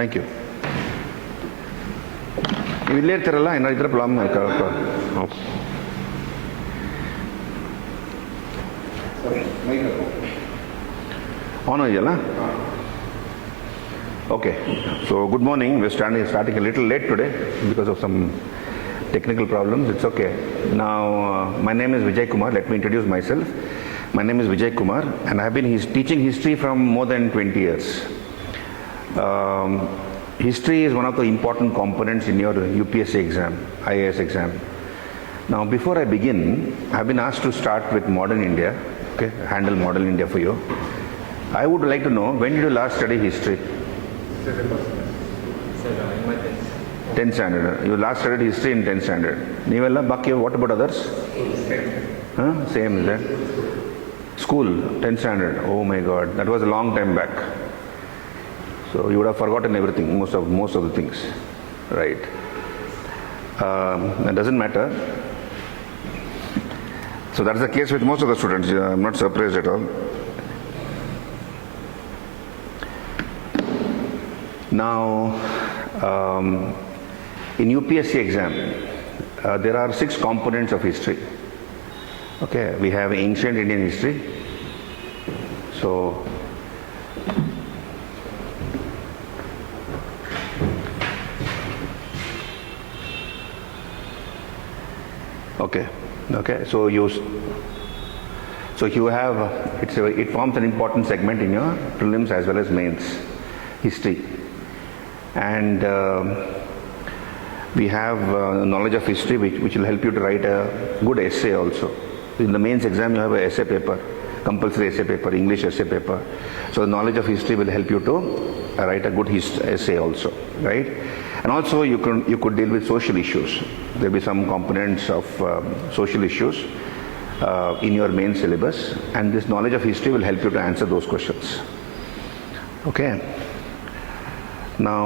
Thank you. ನೀವು ಇಲ್ಲೇ ಇರ್ತೀರಲ್ಲ, ಏನಾದ್ರು ಪ್ರಾಬ್ಲಮ್ ಆನ್ ಇದೆಯಲ್ಲ? Okay, so good morning. We're starting a little late today because of some technical problems. It's okay. Now, my name is Vijay Kumar. Let me introduce myself. My name is Vijay Kumar, and I've been teaching history from more than 20 years. History is one of the important components in your UPSC exam, IAS exam. Now, before I begin, I've been asked to start with modern India, okay, handle modern India for you. I would like to know, when did you last study history? 10th standard. You last studied history in 10th standard. Nivella, Baki, what about others? Same, is that? School, 10th standard. Oh my God, that was a long time back. So you would have forgotten everything, most of the things, right? That doesn't matter. So that's the case with most of the students. I'm not surprised at all. Now, in UPSC exam, there are 6 components of history. Okay, we have ancient Indian history. So, okay, so you have, it forms an important segment in your prelims as well as mains, history. And we have knowledge of history which will help you to write a good essay also. In the mains exam you have an essay paper, compulsory essay paper, English essay paper. So the knowledge of history will help you to write a good essay also, right? And also you could deal with social issues. There will be some components of social issues in your main syllabus, and this knowledge of history will help you to answer those questions. Okay. Now,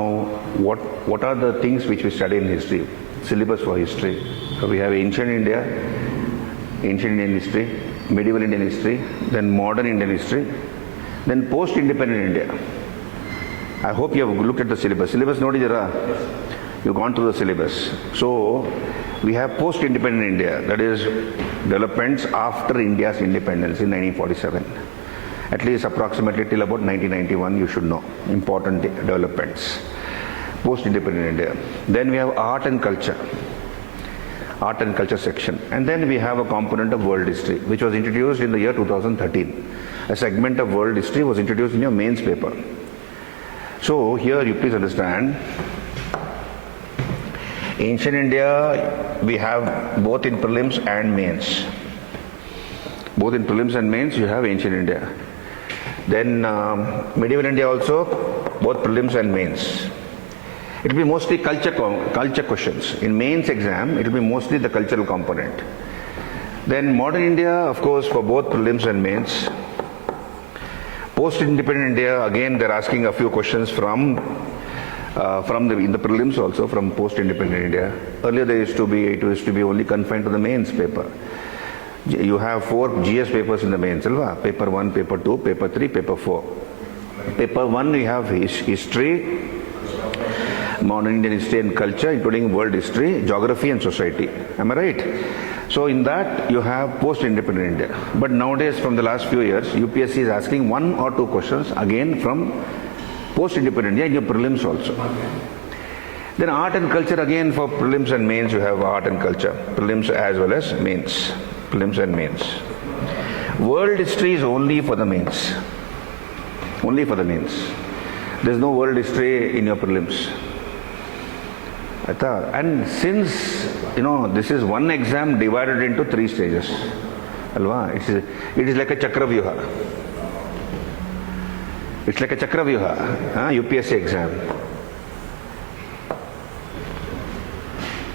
what are the things which we study in history? Syllabus for history. So we have ancient India, ancient Indian history, medieval Indian history, then modern Indian history, then post-independent India. I hope you have looked at the syllabus. Syllabus nodidira? You've gone through the syllabus. So we have post-independent India, that is developments after India's independence in 1947. At least approximately till about 1991 you should know important developments, post-independent India. Then we have art and culture section, and then we have a component of world history which was introduced in the year 2013. A segment of world history was introduced in your mains paper. So here you please understand, ancient India we have both in prelims and mains. Both in prelims and mains you have ancient India. Then medieval India also, both prelims and mains. It will be mostly culture questions. In mains exam, it will be mostly the cultural component. Then modern India, of course, for both prelims and mains. Post-independent India, again, they're asking a few questions in the prelims also, from post-independent India. Earlier, it used to be only confined to the mains paper. You have 4 GS papers in the mains, alva? Paper 1, paper 2, paper 3, paper 4. Paper 1 we have history, modern Indian history and culture, including world history, geography and society. Am I right? So in that you have post-independent India. But nowadays, from the last few years, UPSC is asking 1 or 2 questions again from post-independent India in your prelims also. Then art and culture, again for prelims and mains you have art and culture, prelims as well as mains. Prelims and mains. World history is only for the mains. Only for the mains. There is no world history in your prelims. And since this is one exam divided into 3 stages, alva? It is like a chakravyuha. It's like a chakravyuha, UPSC exam.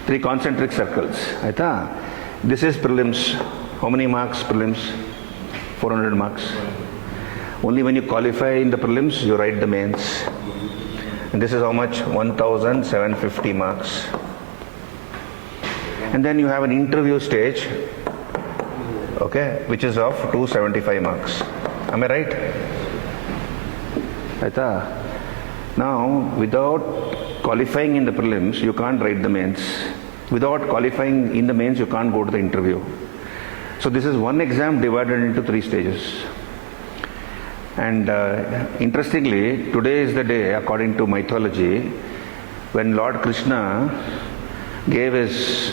3 concentric circles. This is prelims. How many marks prelims? 400 marks. Only when you qualify in the prelims, you write the mains. And this is how much? 1,750 marks. And then you have an interview stage, okay, which is of 275 marks. Am I right? Now, without qualifying in the prelims, you can't write the mains. Without qualifying in the mains, you can't go to the interview. So this is one exam divided into 3 stages. And interestingly, today is the day, according to mythology, when Lord Krishna gave his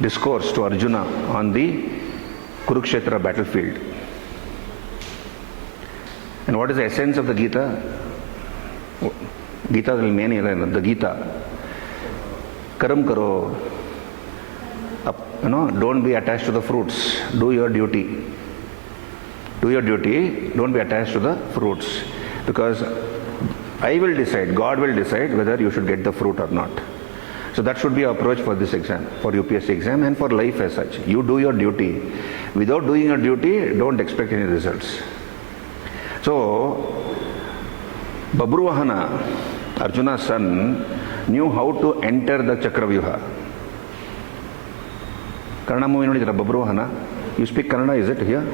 discourse to Arjuna on the Kurukshetra battlefield. And what is the essence of the Gita? Gita will mean the Gita. Karam karo. Don't be attached to the fruits. Do your duty. Do your duty. Don't be attached to the fruits. Because I will decide, God will decide whether you should get the fruit or not. So that should be your approach for this exam, for UPSC exam and for life as such. You do your duty. Without doing your duty, don't expect any results. So, Babruwahana, Arjuna's son, knew how to enter the Chakravyuha. Kannada movie nodidira Babruwahana. You speak Kannada, is it here?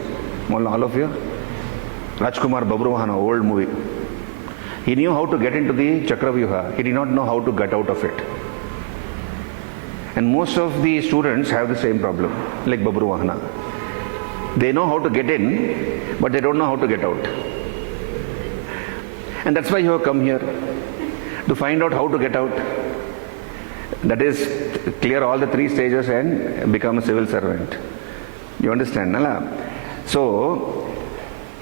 All of you? Rajkumar Babruwahana, old movie. He knew how to get into the Chakravyuha. He did not know how to get out of it. And most of the students have the same problem, like Babruwahana. They know how to get in, but they don't know how to get out. And that's why you have come here, to find out how to get out. That is, clear all the 3 stages and become a civil servant. You understand, Nala? So,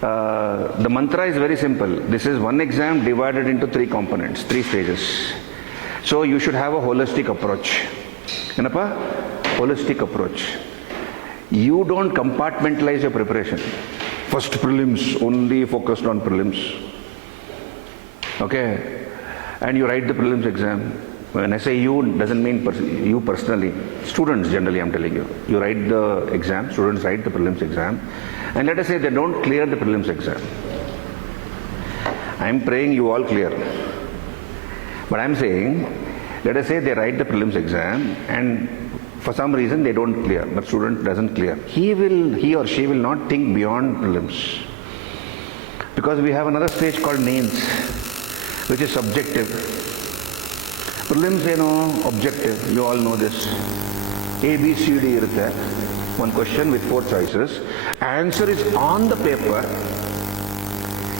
the mantra is very simple. This is one exam divided into 3 components, 3 stages. So, you should have a holistic approach. Enapa? Holistic approach. You don't compartmentalize your preparation. First prelims, only focused on prelims. Okay? And you write the prelims exam. When I say you, doesn't mean you personally. Students generally, I'm telling you. You write the exam, students write the prelims exam. And let us say they don't clear the prelims exam. I'm praying you all clear. But I'm saying, let us say they write the prelims exam and for some reason they don't clear, but student doesn't clear. He or she will not think beyond prelims. Because we have another stage called mains, which is subjective. Prelims, objective. You all know this. A, B, C, D irutte. One question with 4 choices. Answer is on the paper.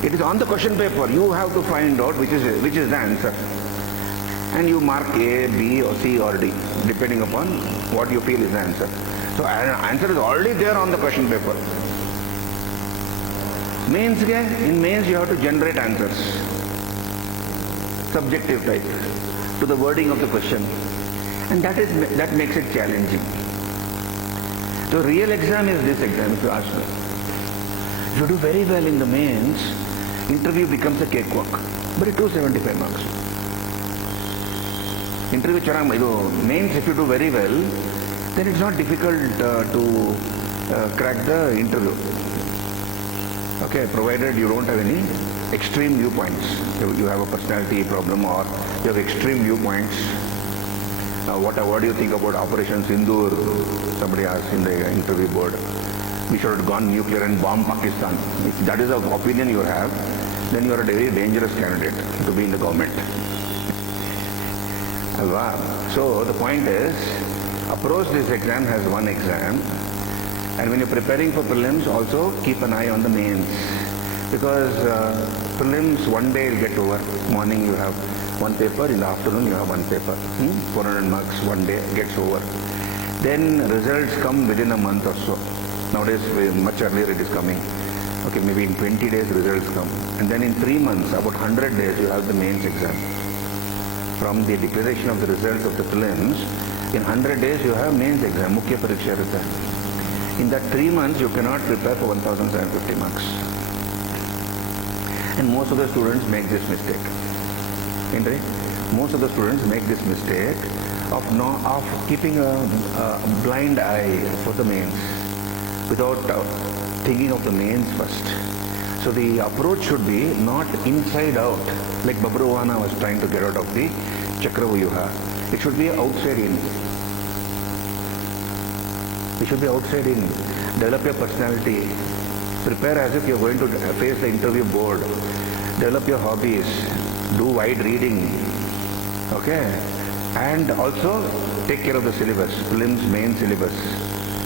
It is on the question paper. You have to find out which is the answer. And you mark A, B, or C, or D, depending upon what you feel is the answer. So answer is already there on the question paper. In mains you have to generate answers. Subjective type, to the wording of the question. And that makes it challenging. The real exam is this exam, if you ask me. If you do very well in the mains, interview becomes a cakewalk. But it 275 marks. Interview mains, if you do very well, then it's not difficult to crack the interview. Okay, provided you don't have any extreme viewpoints. You have a personality problem or you have extreme viewpoints. What do you think about Operation Sindoor? Somebody asked in the interview board. We should have gone nuclear and bombed Pakistan. If that is the opinion you have, then you are a very dangerous candidate to be in the government. Alva. So the point is, approach this exam as one exam, and when you're preparing for prelims, also keep an eye on the mains. Because prelims, one day will get over. Morning you have one paper, in the afternoon you have one paper. 400 marks, one day gets over. Then results come within a month or so. Nowadays, much earlier it is coming. Okay, maybe in 20 days results come. And then in 3 months, about 100 days, you have the mains exam. From the declaration of the results of the prelims, in 100 days you have mains exam, Mukhya Pariksha irutte. In that 3 months, you cannot prepare for 1,750 marks. And most of the students make this mistake. Most of the students make this mistake of keeping a blind eye for the mains without thinking of the mains first. So the approach should be not inside out, like Babruwahana was trying to get out of the Chakravyuha. It should be outside in. It should be outside in. Develop your personality. Prepare as if you're going to face the interview board. Develop your hobbies. do wide reading, okay, and also take care of the syllabus, prelims, main syllabus.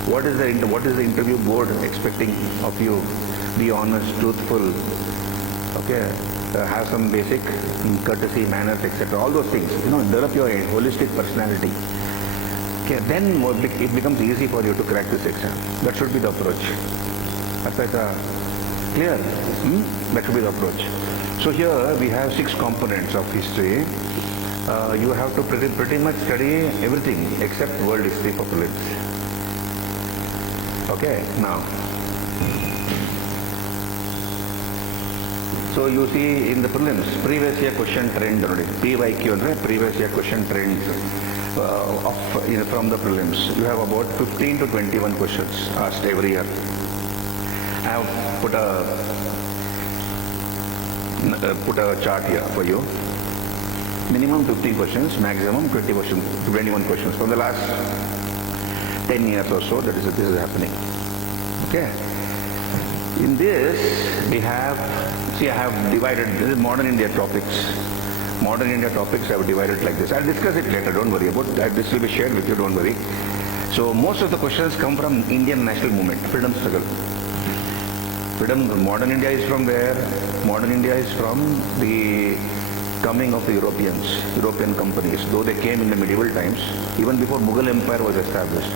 What is the interview board expecting of you? Be honest, truthful, okay, have some basic courtesy, manners, etc. All those things, develop your holistic personality. Okay, then it becomes easy for you to crack this exam. That should be the approach. Clear? That should be the approach. So here we have 6 components of history. You have to pretty much study everything except world history for prelims. Okay, now. So you see in the prelims, previous year question trend, PYQ, previous year question trends from the prelims. You have about 15 to 21 questions asked every year. I have put a chart here for you. Minimum 15 questions, maximum 21 questions from the last 10 years or so. This is happening. Okay. In this, we have, I have divided, this is modern India topics. Modern India topics I have divided like this. I'll discuss it later, don't worry about that. This will be shared with you, don't worry. So most of the questions come from Indian national movement, freedom struggle. Modern India is from there. Modern India is from the coming of the European companies. Though they came in the medieval times, even before Mughal Empire was established.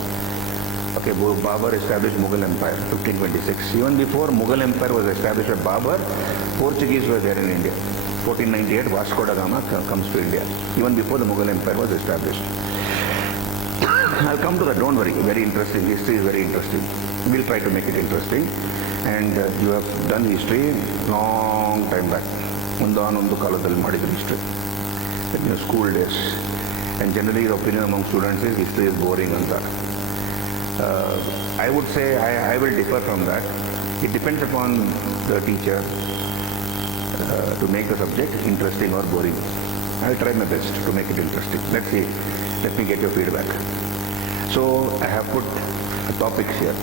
Okay, Babur established Mughal Empire, 1526. Even before Mughal Empire was established by Babur, Portuguese were there in India. 1498, Vasco da Gama comes to India, even before the Mughal Empire was established. I'll come to that, don't worry. Very interesting. History is very interesting. We'll try to make it interesting. And you have done history long time back. Undanundu kaladalli madidru history. In your school days. And generally the opinion among students is history is boring anta. I would say I will differ from that. It depends upon the teacher to make the subject interesting or boring. I'll try my best to make it interesting. Let's see. Let me get your feedback. So I have put topics here.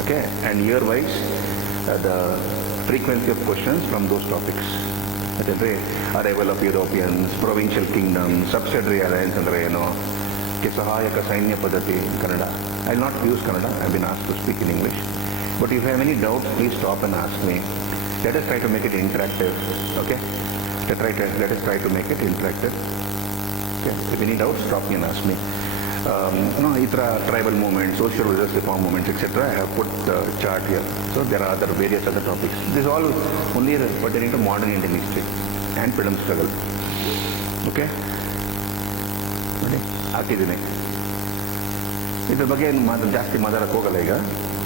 Okay, and year-wise, the frequency of questions from those topics. Arrival of Europeans, provincial kingdoms, subsidiary alliance and Sahayaka Sainya Padati in Kannada. I will not use Kannada, I have been asked to speak in English. But if you have any doubts, please stop and ask me. Let us try to make it interactive. Okay? Let us try to make it interactive. Okay? If any doubts, stop me and ask me. Tribal movements, social religious reform movements, etc. I have put the chart here. So there are various other topics. This is all only pertaining to modern Indian history and freedom struggle. Okay? ಹಾಕಿದ್ದೀನಿ ಇದ್ರ ಬಗ್ಗೆ ಜಾಸ್ತಿ ಮಾತಾಡಕ್ಕೆ ಹೋಗಲ್ಲ ಈಗ.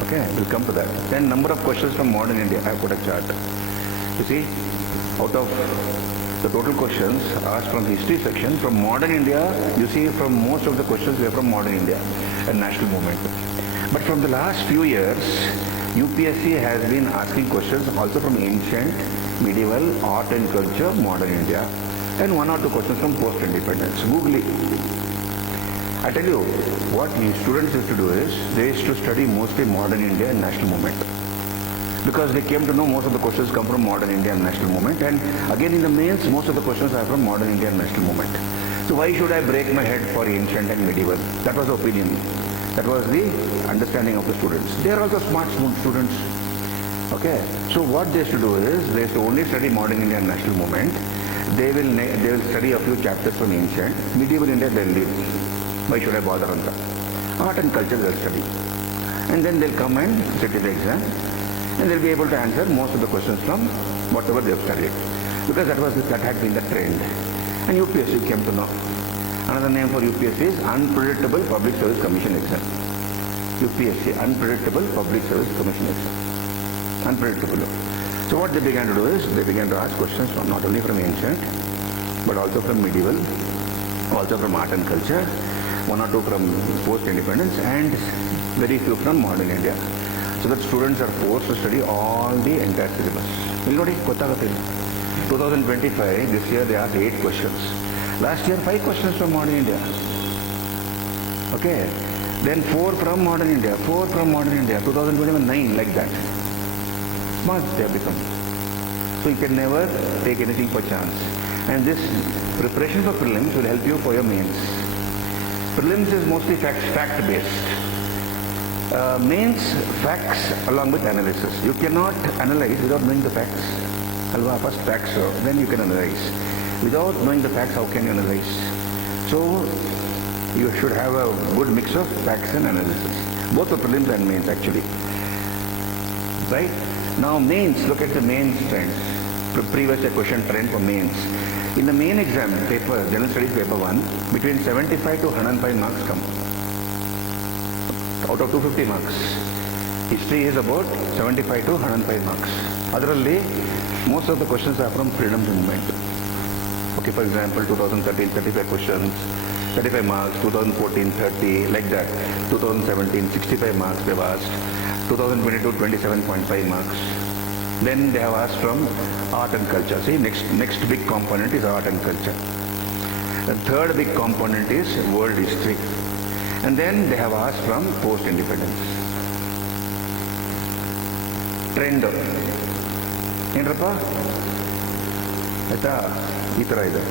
Okay, we'll come to that. Then number of questions from modern India. I have put a chart. You see, out of the total questions asked from the history section, from modern India, you see from most of the questions were from modern India and national movement. But from the last few years, UPSC has been asking questions also from ancient, medieval, art and culture, modern India, and 1 or 2 questions from post-independence. Google it. I tell you, what students used to do is, they used to study mostly modern India and national movement. Because they came to know most of the questions come from modern India and national movement. And again in the mains, most of the questions are from modern India and national movement. So why should I break my head for ancient and medieval? That was the opinion. That was the understanding of the students. They are also smart students. Okay. So what they used to do is, they used to only study modern India and national movement. They will study a few chapters from ancient. Medieval India they'll leave. Why should I bother on that? Art and culture they'll study. And then they'll come and sit in the exam. And they'll be able to answer most of the questions from whatever they've studied. Because that had been the trend. And UPSC came to know. Another name for UPSC is Unpredictable Public Service Commission Exam. UPSC, Unpredictable Public Service Commission Exam. Unpredictable. So what they began to do is, they began to ask questions from not only from ancient, but also from medieval, also from art and culture, 1 or 2 from post-independence, and very few from modern India. So that students are forced to study all the entire syllabus. 2025, this year they asked 8 questions. Last year 5 questions from modern India. Okay. Then 4 from modern India, 4 from modern India, 2021 9, like that. Smart they have become. So you can never take anything for chance. And this preparation for prelims will help you for your mains. Prelims is mostly fact-based. Mains, facts along with analysis. You cannot analyze without knowing the facts. Alva, first facts, then you can analyze. Without knowing the facts, how can you analyze? So, you should have a good mix of facts and analysis. Both for prelims and mains actually. Right? Now mains, look at the mains trend. Previous question trend for mains. In the main exam paper, General Studies paper 1, between 75 to 105 marks come. Out of 250 marks. History is about 75 to 105 marks. Otherly, most of the questions are from freedom movement. Okay, for example, 2013, 35 questions, 35 marks, 2014, 30, like that. 2017, 65 marks they've asked. 2022, 27.5 marks. Then they have asked from art and culture. See, next big component is art and culture. The third big component is world history. And then they have asked from post-independence. Trend. Enrappa? Eta, itara ide.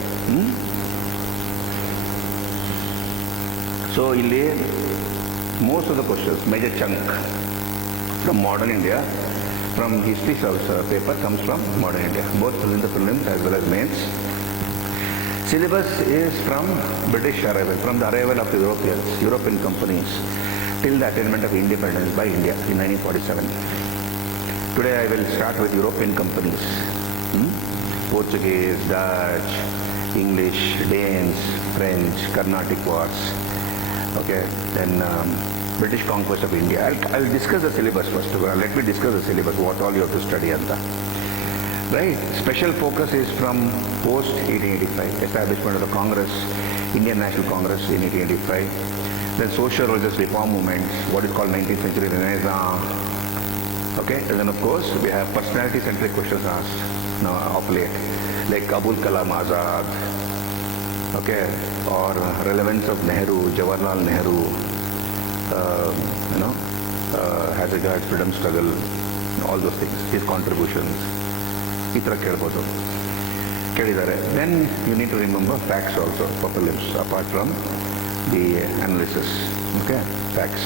So, illi most of the questions, major chunk from modern India, from history paper comes from modern India, both in the prelims as well as mains. Syllabus is from British arrival, from the arrival of the European companies, till the attainment of independence by India in 1947. Today I will start with European companies. Portuguese, Dutch, English, Danes, French, Carnatic Wars. Okay, then British conquest of India. I'll discuss the syllabus first of all. Let me discuss the syllabus, what all you have to study and that. Right? Special focus is from post-1885, establishment of the Congress, Indian National Congress in 1885. Then social religious reform movements, what is called 19th century Renaissance. Okay? And then of course, we have personality-centric questions asked now of late, like Abul Kalam Azad, okay, or relevance of Nehru, Jawaharlal Nehru, as regards freedom struggle, all those things, his contributions. Then you need to remember facts also for prelims, apart from the analysis. Okay, facts.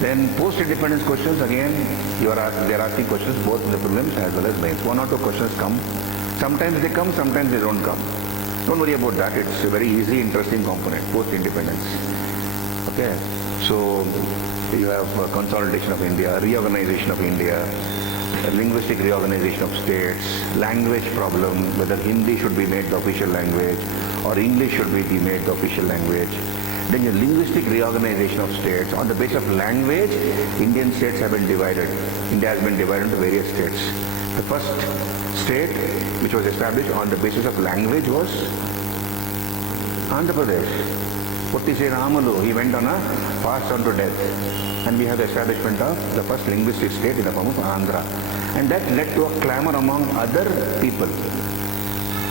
Then post-independence questions, again, they are asking questions both in the prelims as well as mains. One or two questions come. Sometimes they come, sometimes they don't come. Don't worry about that. It's a very easy, interesting component, post-independence. Okay, so you have consolidation of India, reorganization of India, linguistic reorganization of states, language problem, whether Hindi should be made the official language or English should be made the official language. Then your linguistic reorganization of states. On the basis of language, Indian states have been divided. India has been divided into various states. The first state which was established on the basis of language was Andhra Pradesh. Pottiseri Ramalu, he went on a fast unto death. And we have the establishment of the first linguistic state in the form of Andhra. And that led to a clamor among other people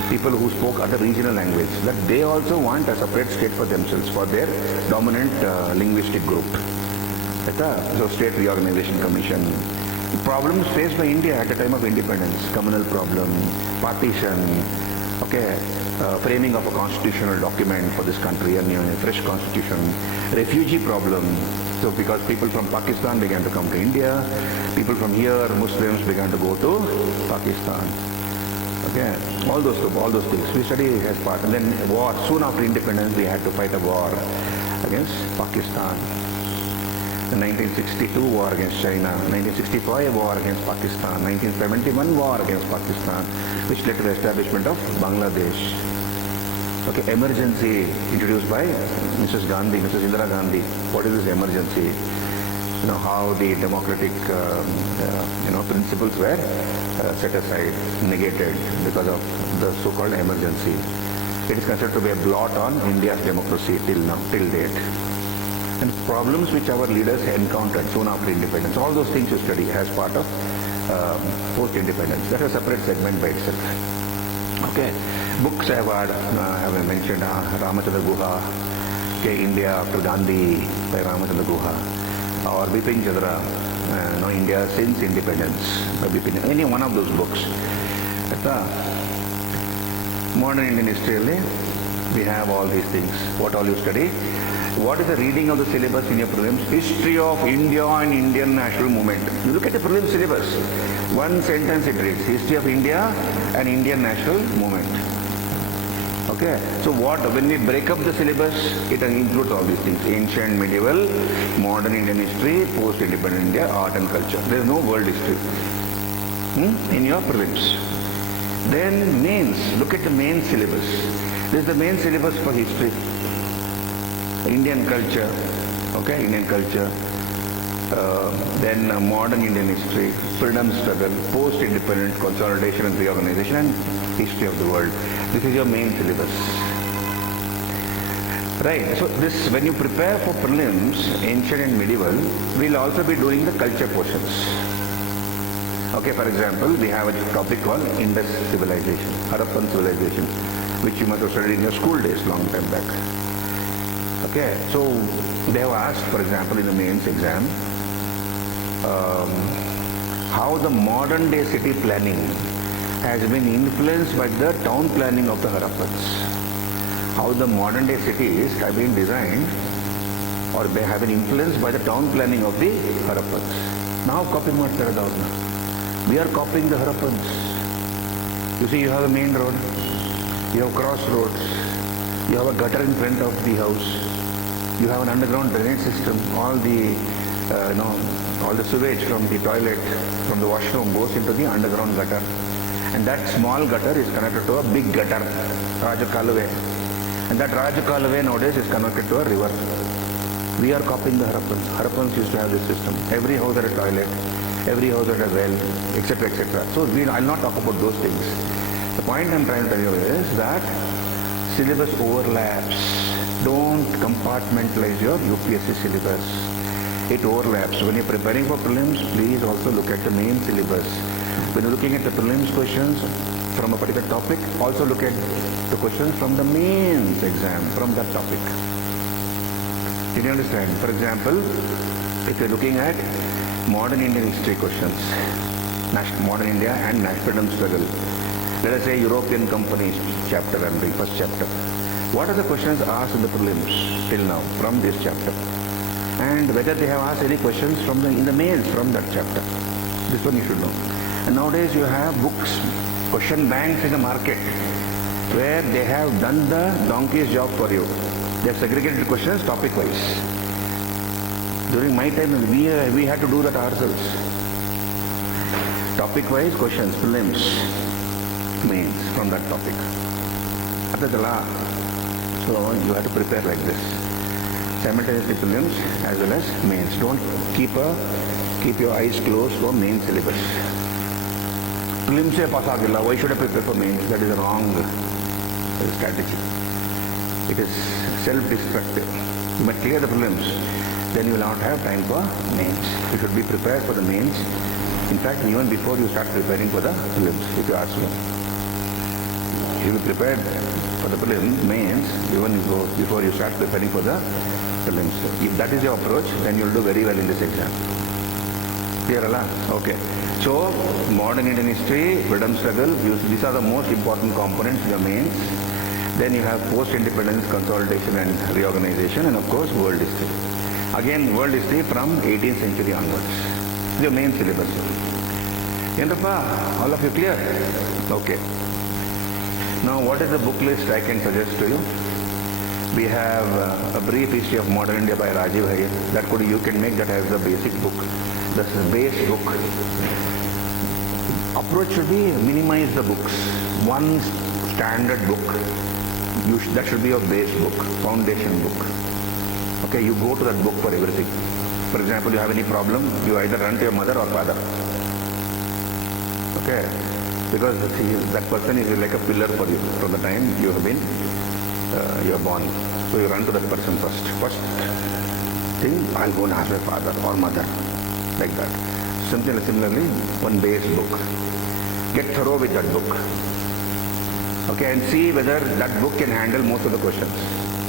who spoke other regional language, that they also want a separate state for themselves, for their dominant linguistic group. So State Reorganization Commission. Problems faced by India at the time of independence, communal problem, partition, okay, framing of a constitutional document for this country, a fresh constitution, refugee problem. So because people from Pakistan began to come to India, people from here, Muslims began to go to Pakistan. Okay, all those things we study as part. And then war. Soon after independence, we had to fight a war against Pakistan. The 1962 war against China, 1965 war against Pakistan, 1971 war against Pakistan, which led to the establishment of Bangladesh. Okay, emergency introduced by Mrs. Indira Gandhi. What is this emergency? How the democratic, principles were set aside, negated because of the so-called emergency. It is considered to be a blot on India's democracy till date. And problems which our leaders encountered soon after independence, all those things you study as part of post-independence. That's a separate segment by itself. Okay, books I have mentioned, Ramachandra Guha, okay, India after Gandhi by Ramachandra Guha, or Bipin Chandra, India since independence by Bipin, any one of those books. Modern Indian history, we have all these things. What all you study? What is the reading of the syllabus in your prelims? History of India and Indian national movement. You look at the prelims syllabus. One sentence it reads, History of India and Indian national movement. Okay, so when we break up the syllabus, it includes all these things. Ancient, medieval, modern Indian history, post-independent India, art and culture. There is no world history in your prelims. Then mains, look at the main syllabus. This is the main syllabus for history. Indian culture, okay, Indian culture. Then modern Indian history, freedom struggle, post-independent consolidation and reorganization, and history of the world. This is your main syllabus. Right, so this, when you prepare for prelims, ancient and medieval, we'll also be doing the culture portions. Okay, for example, we have a topic called Indus civilization, Harappan civilization, which you must have studied in your school days long time back. Okay, so they have asked, for example, in the mains exam, how the modern day city planning has been influenced by the town planning of the Harappans. How the modern day cities have been designed or they have been influenced by the town planning of the Harappans. Now copy ಮಾಡ್ತಾರೆ ಅವ್ರನ್ನ. We are copying the Harappans. You see, you have a main road, you have crossroads, you have a gutter in front of the house, you have an underground drainage system, all the sewage from the toilet, from the washroom goes into the underground gutter. And that small gutter is connected to a big gutter, Rajakaluve. And that Rajakaluve nowadays is connected to a river. We are copying the Harappans. Harappans used to have this system. Every house had a toilet, every house had a well, etc., etc. So I'll not talk about those things. The point I'm trying to tell you is that syllabus overlaps. Don't compartmentalize your UPSC syllabus. It overlaps. When you're preparing for prelims, please also look at the main syllabus. When you're looking at the prelims questions from a particular topic, also look at the questions from the mains exam from that topic. Did you understand? For example, if you're looking at modern Indian history questions, modern India and national freedom struggle, let us say European companies chapter, I'm doing first chapter. What are the questions asked in the prelims till now from this chapter? And whether they have asked any questions in the mains from that chapter. This one you should know. And nowadays you have books, question banks in the market where they have done the donkey's job for you. They have segregated questions topic wise. During my time we had to do that ourselves. Topic wise questions, prelims, mains from that topic. So you have to prepare like this. Simultaneously prelims as well as mains. Don't keep your eyes closed for main syllabus. Prelims se pass agilla. Why should I prepare for mains? That is a wrong strategy. It is self-destructive. You must clear the prelims. Then you will not have time for mains. You should be prepared for the mains. In fact, even before you start preparing for the prelims, if you ask me. You will be prepared for the prelims, mains, even before you start preparing for the prelims. If that is your approach, then you will do very well in this exam. Clear, Allah? Okay. So, modern Indian history, freedom struggle, these are the most important components in your mains. Then you have post-independence, consolidation and reorganization, and of course, world history. Again, world history from 18th century onwards. Your main syllabus. Yendrappa, all of you clear? Okay. Now, what is the book list I can suggest to you? We have a brief history of modern India by Rajiv Iyer. You can make that as the basic book. That's the base book. Approach should be minimize the books. One standard book. That should be your base book, foundation book. Okay, you go to that book for everything. For example, you have any problem, you either run to your mother or father. Okay, because that person is like a pillar for you from the time you have been you are born. So you run to that person first. First thing, I'll go and ask my father or mother, like that. Similarly, one base book. Get thorough with that book. Okay, and see whether that book can handle most of the questions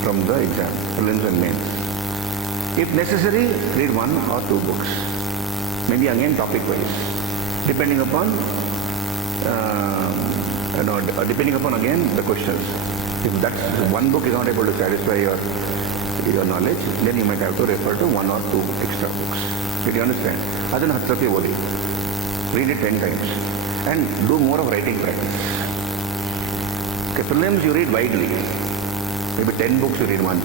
from the exam, prelims and mains. If necessary, read one or two books. Maybe again topic wise, depending upon depending upon again the questions. If that one book is not able to satisfy your knowledge, then you might have to refer to one or two extra books. Did you understand? Adhan hatsati odi. Read it 10 times and do more of writing practice. Okay, prelims you read widely. Maybe 10 books you read once.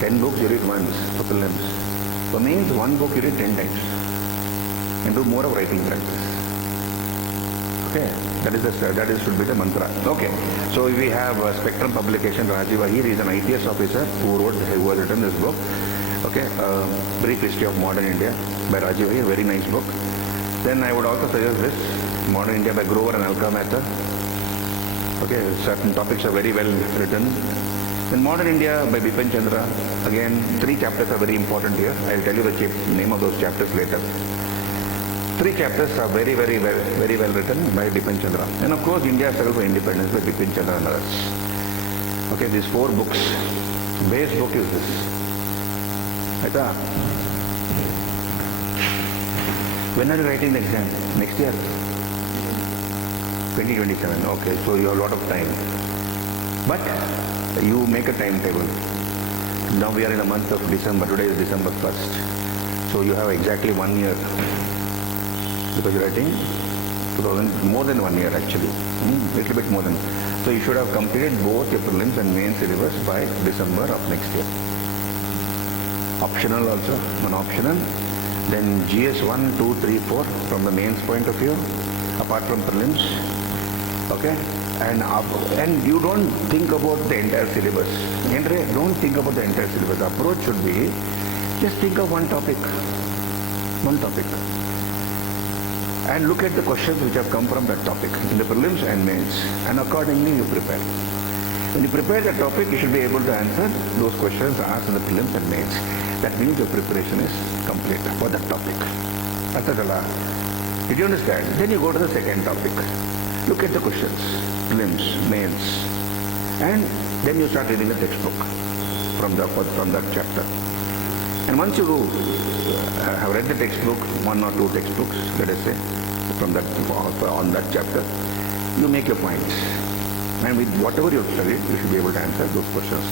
10 books you read once for prelims. For mains, one book you read 10 times and do more of writing practice. Okay, that should be the mantra. Okay, so we have Spectrum Publication, Rajiv Ahir. He is an IPS officer who has written this book. Okay, Brief History of Modern India by Rajiv Ahir, very nice book. Then I would also suggest this, Modern India by Grover and Alka Mehta. Okay, certain topics are very well written. Then Modern India by Bipin Chandra. Again, 3 chapters are very important here. I will tell you the name of those chapters later. 3 chapters are very well written by Bipin Chandra. And of course, India Struggle for Independence by Bipin Chandra and others. Okay, these 4 books. Base book is this. Aita. When are you writing the exam? Next year? 2027. Okay, so you have a lot of time. But you make a timetable. Now we are in the month of December. Today is December 1st. So you have exactly 1 year. Because you're writing 2000, more than 1 year actually. Little bit more than. So you should have completed both your prelims and main syllabus by December of next year. Optional also, non-optional. Then GS 1, 2, 3, 4 from the mains point of view, apart from prelims. Okay? And you don't think about the entire syllabus. Don't think about the entire syllabus. The approach should be, just think of one topic. One topic. And look at the questions which have come from that topic in the prelims and mains. And accordingly you prepare. When you prepare the topic, you should be able to answer those questions asked in the prelims and mains. That means your preparation is complete for that topic. Did you understand? Then you go to the second topic. Look at the questions, prelims, mains. And then you start reading the textbook from that chapter. And once you have read the textbook, 1 or 2 textbooks, let us say, on that chapter, you make your points. And with whatever you have studied, you should be able to answer those questions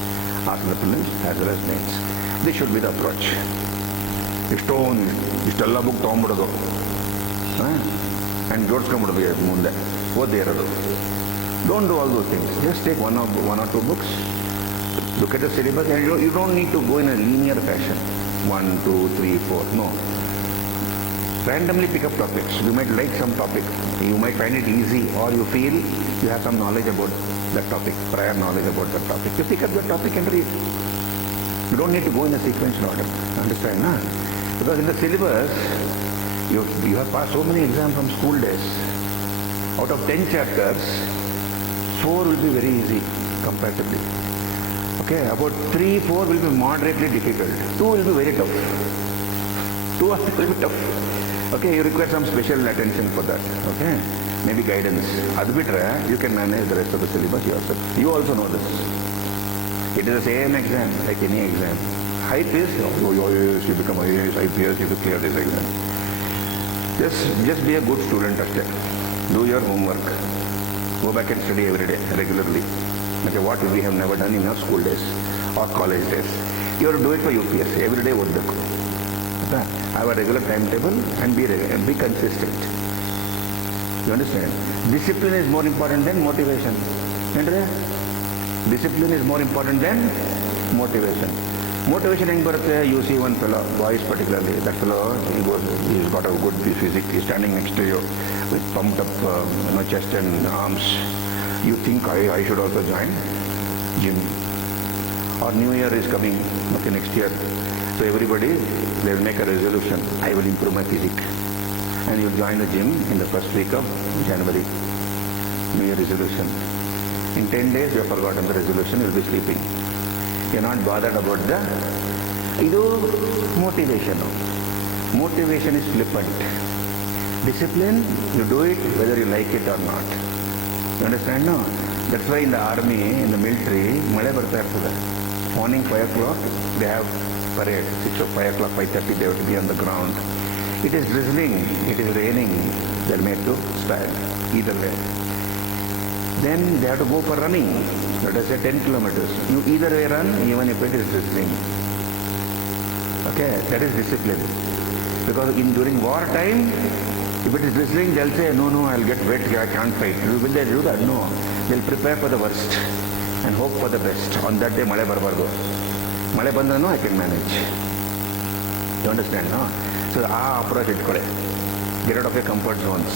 asked in the prelims as well as mains. This should be the approach. Istella book ತಗೊಂಡ್ಬಿಡೋದು and ಜೋಡಿಸ್ಕೊಂಡ್ಬಿಡೋದು ಮುಂದೆ ಓದಿ ಇರೋದು. Don't do all those things. Just take one or two books, look at the syllabus, and you don't need to go in a linear fashion. 1, 2, 3, 4. No. Randomly pick up topics. You might like some topic. You might find it easy, or you feel you have some knowledge about that topic, prior knowledge about that topic. You pick up that topic and read. You don't need to go in a sequential order. Understand, na? Because in the syllabus, you have passed so many exams from school days. Out of 10 chapters, 4 will be very easy comparatively. Okay, about 3, 4 will be moderately difficult. 2 will be very tough. 2 will be tough. Okay, you require some special attention for that. Okay, maybe guidance. Adbitra, you can manage the rest of the syllabus yourself. You also know this. It is the same exam like any exam. Hype is, you become IAS, IPS, you have to clear this exam. Just be a good student. Do your homework. Go back and study every day, regularly. Okay, what we have never done in our school days or college days. You have to do it for UPSC. Every day ಓದಬೇಕು. Have a regular timetable and be consistent. You understand? Discipline is more important than motivation. Discipline is more important than motivation. Motivation ಹೆಂಗೆ ಬರುತ್ತೆ? You see one fellow, boys particularly, that fellow, he's got a good physique, he's standing next to you with pumped up chest and arms. You think, I should also join gym. Or New Year is coming, okay, next year. So everybody, they will make a resolution, I will improve my physique. And you'll join the gym in the first week of January. New Year resolution. In 10 days, you have forgotten the resolution, you'll be sleeping. You're not bothered about the... Idu motivation. Motivation is flippant. Discipline, you do it whether you like it or not. You understand, no? That's why in the army, in the military, ಮಳೆ ಬರ್ತಾ ಇರ್ತದೆ. Morning 5 o'clock, they have parade. 5 o'clock, 5:30, they have to be on the ground. It is drizzling, it is raining. They're made to stand either way. Then they have to go for running. Let us say 10 kilometers. You either way run, even if it is drizzling. Okay, that is discipline. Because during war time, if it is drizzling, they'll say, no, I'll get wet, I can't fight. Will they do that? No. They'll prepare for the worst and hope for the best. On that day, male barbardo. Male bandra, no, I can manage. You understand, no? So, approach it. Get out of your comfort zones.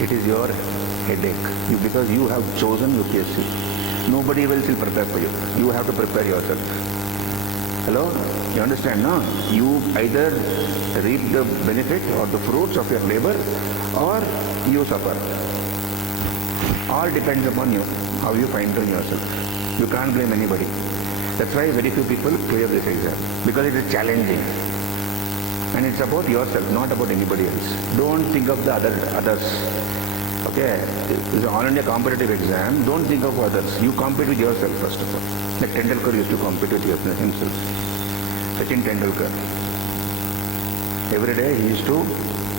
It is your headache. Because you have chosen UPSC. Nobody else will prepare for you. You have to prepare yourself. Hello? You understand, no? You either reap the benefit or the fruits of your labor or you suffer. All depends upon you, how you find yourself. You can't blame anybody. That's why very few people clear this exam. Because it is challenging. And it's about yourself, not about anybody else. Don't think of the others. Okay? It's an all India competitive exam. Don't think of others. You compete with yourself first of all. Like Tendulkar used to compete with himself. Sachin Tendulkar. Every day he used to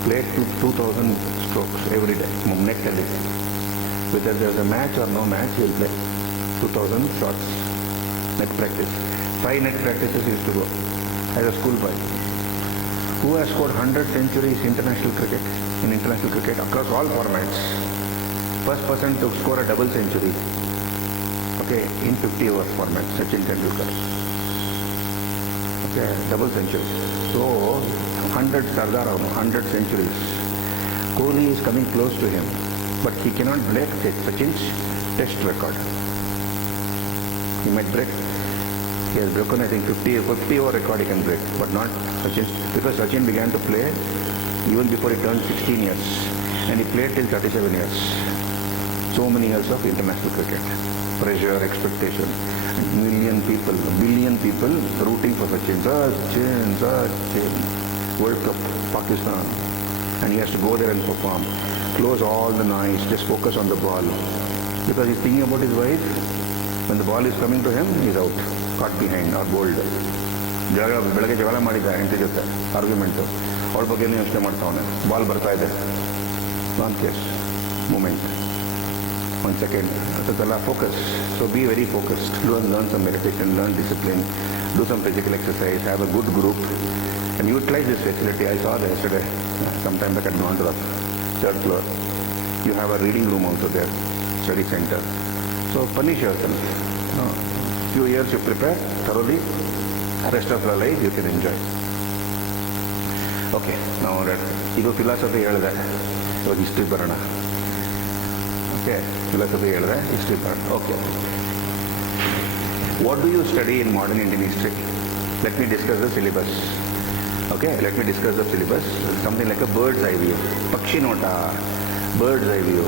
play 2,000 strokes every day. Net tennis. Whether there's a match or no match, he will play 2,000 shots. Net practice. 5 net practices he used to go as a school boy. Who has scored 100 centuries in international cricket across all formats. First person to score a double century. Okay, in 50 over format, Sachin Tendulkar. Okay, double century. So, 100 centuries. Kohli is coming close to him, but he cannot break Sachin's test record. He might break. He has broken, I think, 50 over record he can break, but not Sachin. Because Sachin began to play even before he turned 16 years. And he played till 37 years. So many years of international cricket. Pressure, expectation. Billion people rooting for Sachin. Sachin. World Cup, Pakistan. And he has to go there and perform. Close all the noise, just focus on the ball. Because he's thinking about his wife. When the ball is coming to him, he's out. Caught behind or bowled. ಬೆಳಗ್ಗೆ ಜಗಳ ಮಾಡಿದ್ದ ಹೆಂಡತಿ ಜೊತೆ argument ಅವಳ ಬಗ್ಗೆನೇ ಯೋಚನೆ ಮಾಡ್ತಾವನೆ ball ಬರ್ತಾ ಇದೆ ನಾನ್ ಕೇಸ್ ಮೂಮೆಂಟ್ 1 second ಅದಕ್ಕೆಲ್ಲ focus so be very focused learn some meditation, learn discipline, do some physical exercise, have a good group and utilize this facility. I saw that yesterday, sometime back at gone to the 3rd floor. You have a reading room also there, study center. So punish yourself. Few years you prepare thoroughly, rest of your life you can enjoy. Okay, now ಇದು philosophy ಹೇಳಿದೆ, ಇವಾಗ history ಬರೋಣ. Okay, philosophy ಹೇಳಿದೆ, history ಬರೋಣ. Okay, what do you study in modern Indian history? Let me discuss the syllabus. Okay, let me discuss the syllabus. Something like a bird's eye view. Pakshi nota, bird's eye view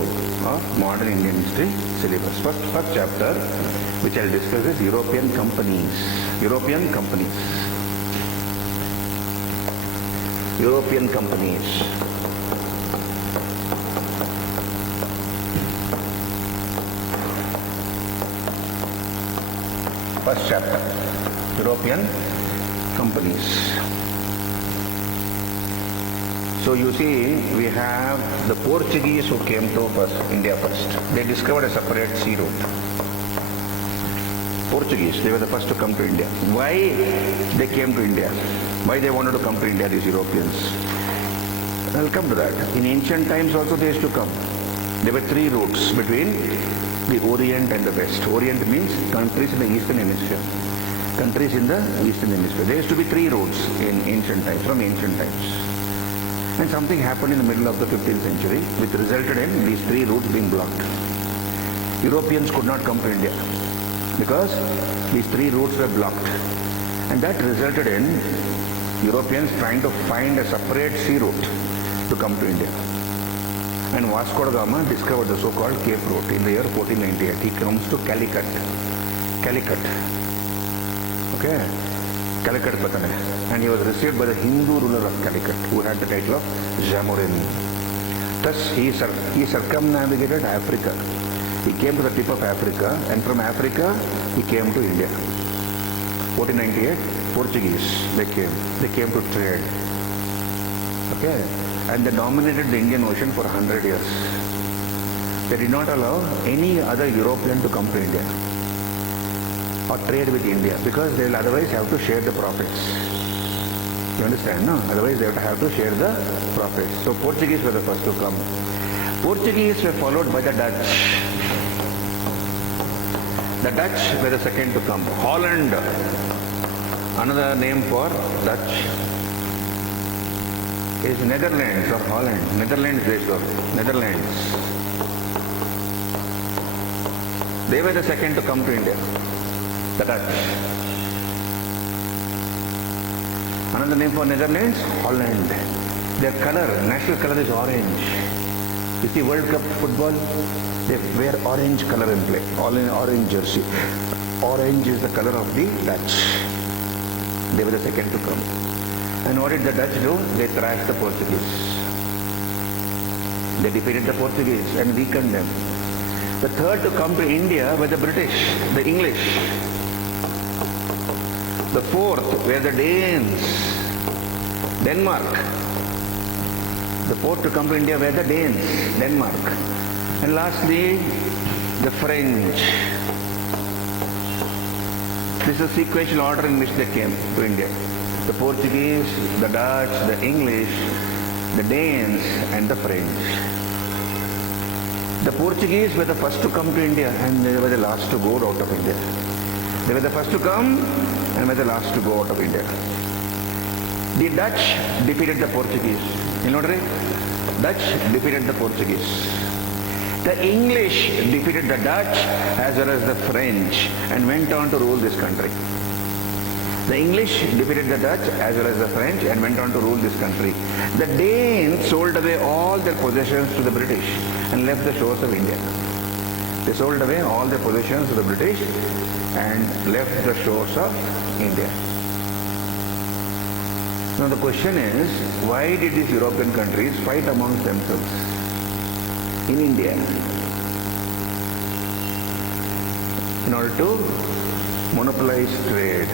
of modern Indian history syllabus. First chapter, which I'll discuss, is European companies. European companies. European companies. First chapter, European companies. So you see, we have the Portuguese who came to India first. They discovered a separate sea route. Portuguese, they were the first to come to India. Why they came to India? Why they wanted to come to India, these Europeans? I'll come to that. In ancient times also they used to come. There were 3 routes between the Orient and the West. Orient means countries in the Eastern Hemisphere. Countries in the Eastern Hemisphere. There used to be 3 routes in ancient times, from ancient times. And something happened in the middle of the 15th century which resulted in these 3 routes being blocked. Europeans could not come to India because these 3 routes were blocked. And that resulted in Europeans trying to find a separate sea route to come to India. And Vasco da Gama discovered the so-called Cape Route in the year 1498. He comes to Calicut. Okay? Calicut Patane. And he was received by the Hindu ruler of Calicut, who had the title of Jamorin. Thus, he circumnavigated Africa. He came to the tip of Africa, and from Africa, he came to India. 1498, Portuguese, they came to trade. Okay, and they dominated the Indian Ocean for 100 years. They did not allow any other European to come to India or trade with India because they will otherwise have to share the profits. You understand, no? Otherwise they have to share the profits. So Portuguese were the first to come. Portuguese were followed by the Dutch. The Dutch were the second to come. Holland, another name for Dutch is Netherlands or Holland. Netherlands, Netherlands. They were the second to come to India, the Dutch. Another name for Netherlands, Holland. Their color, national color is orange. You see World Cup football, they wear orange color in play, all in orange jersey. Orange is the color of the Dutch. They were the second to come. And what did the Dutch do? They thrashed the Portuguese. They defeated the Portuguese and weakened them. The third to come to India were the British, the English. The fourth were the Danes, Denmark. The fourth to come to India were the Danes, Denmark. And lastly, the French. This is a sequential order in which they came to India. The Portuguese, the Dutch, the English, the Danes and the French. The Portuguese were the first to come to India and they were the last to go out of India. They were the first to come and were the last to go out of India. The Dutch defeated the Portuguese. You know, Dutch defeated the Portuguese. The English defeated the Dutch as well as the French and went on to rule this country. The English defeated the Dutch as well as the French and went on to rule this country. The Danes sold away all their possessions to the British and left the shores of India. They sold away all their possessions to the British and left the shores of India. Now the question is, why did these European countries fight amongst themselves in India in order to monopolize trade?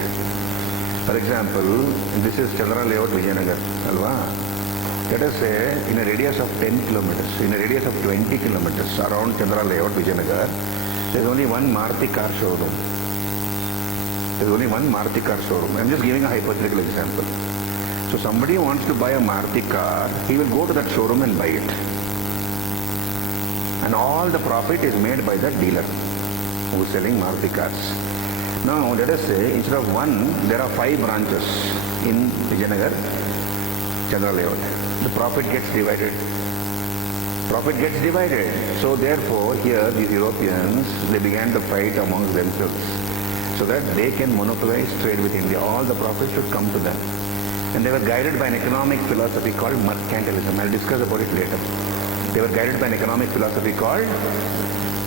For example, this is Chandra layout Vijayanagar, alva? Let us say in a radius of 10 kilometers, in a radius of 20 kilometers around Chandra layout Vijayanagar, there is only one Maruti car showroom. There is only one Maruti car showroom. I am just giving a hypothetical example. So somebody wants to buy a Maruti car, he will go to that showroom and buy it. And all the profit is made by the dealer who is selling Maruti cars. Now let us say instead of one, there are 5 branches in Vijayanagar, Chandra layout. The profit gets divided. Profit gets divided. So therefore here these Europeans, they began to fight amongst themselves so that they can monopolize trade with India. All the profits should come to them. And they were guided by an economic philosophy called mercantilism. I'll discuss about it later. They were guided by an economic philosophy called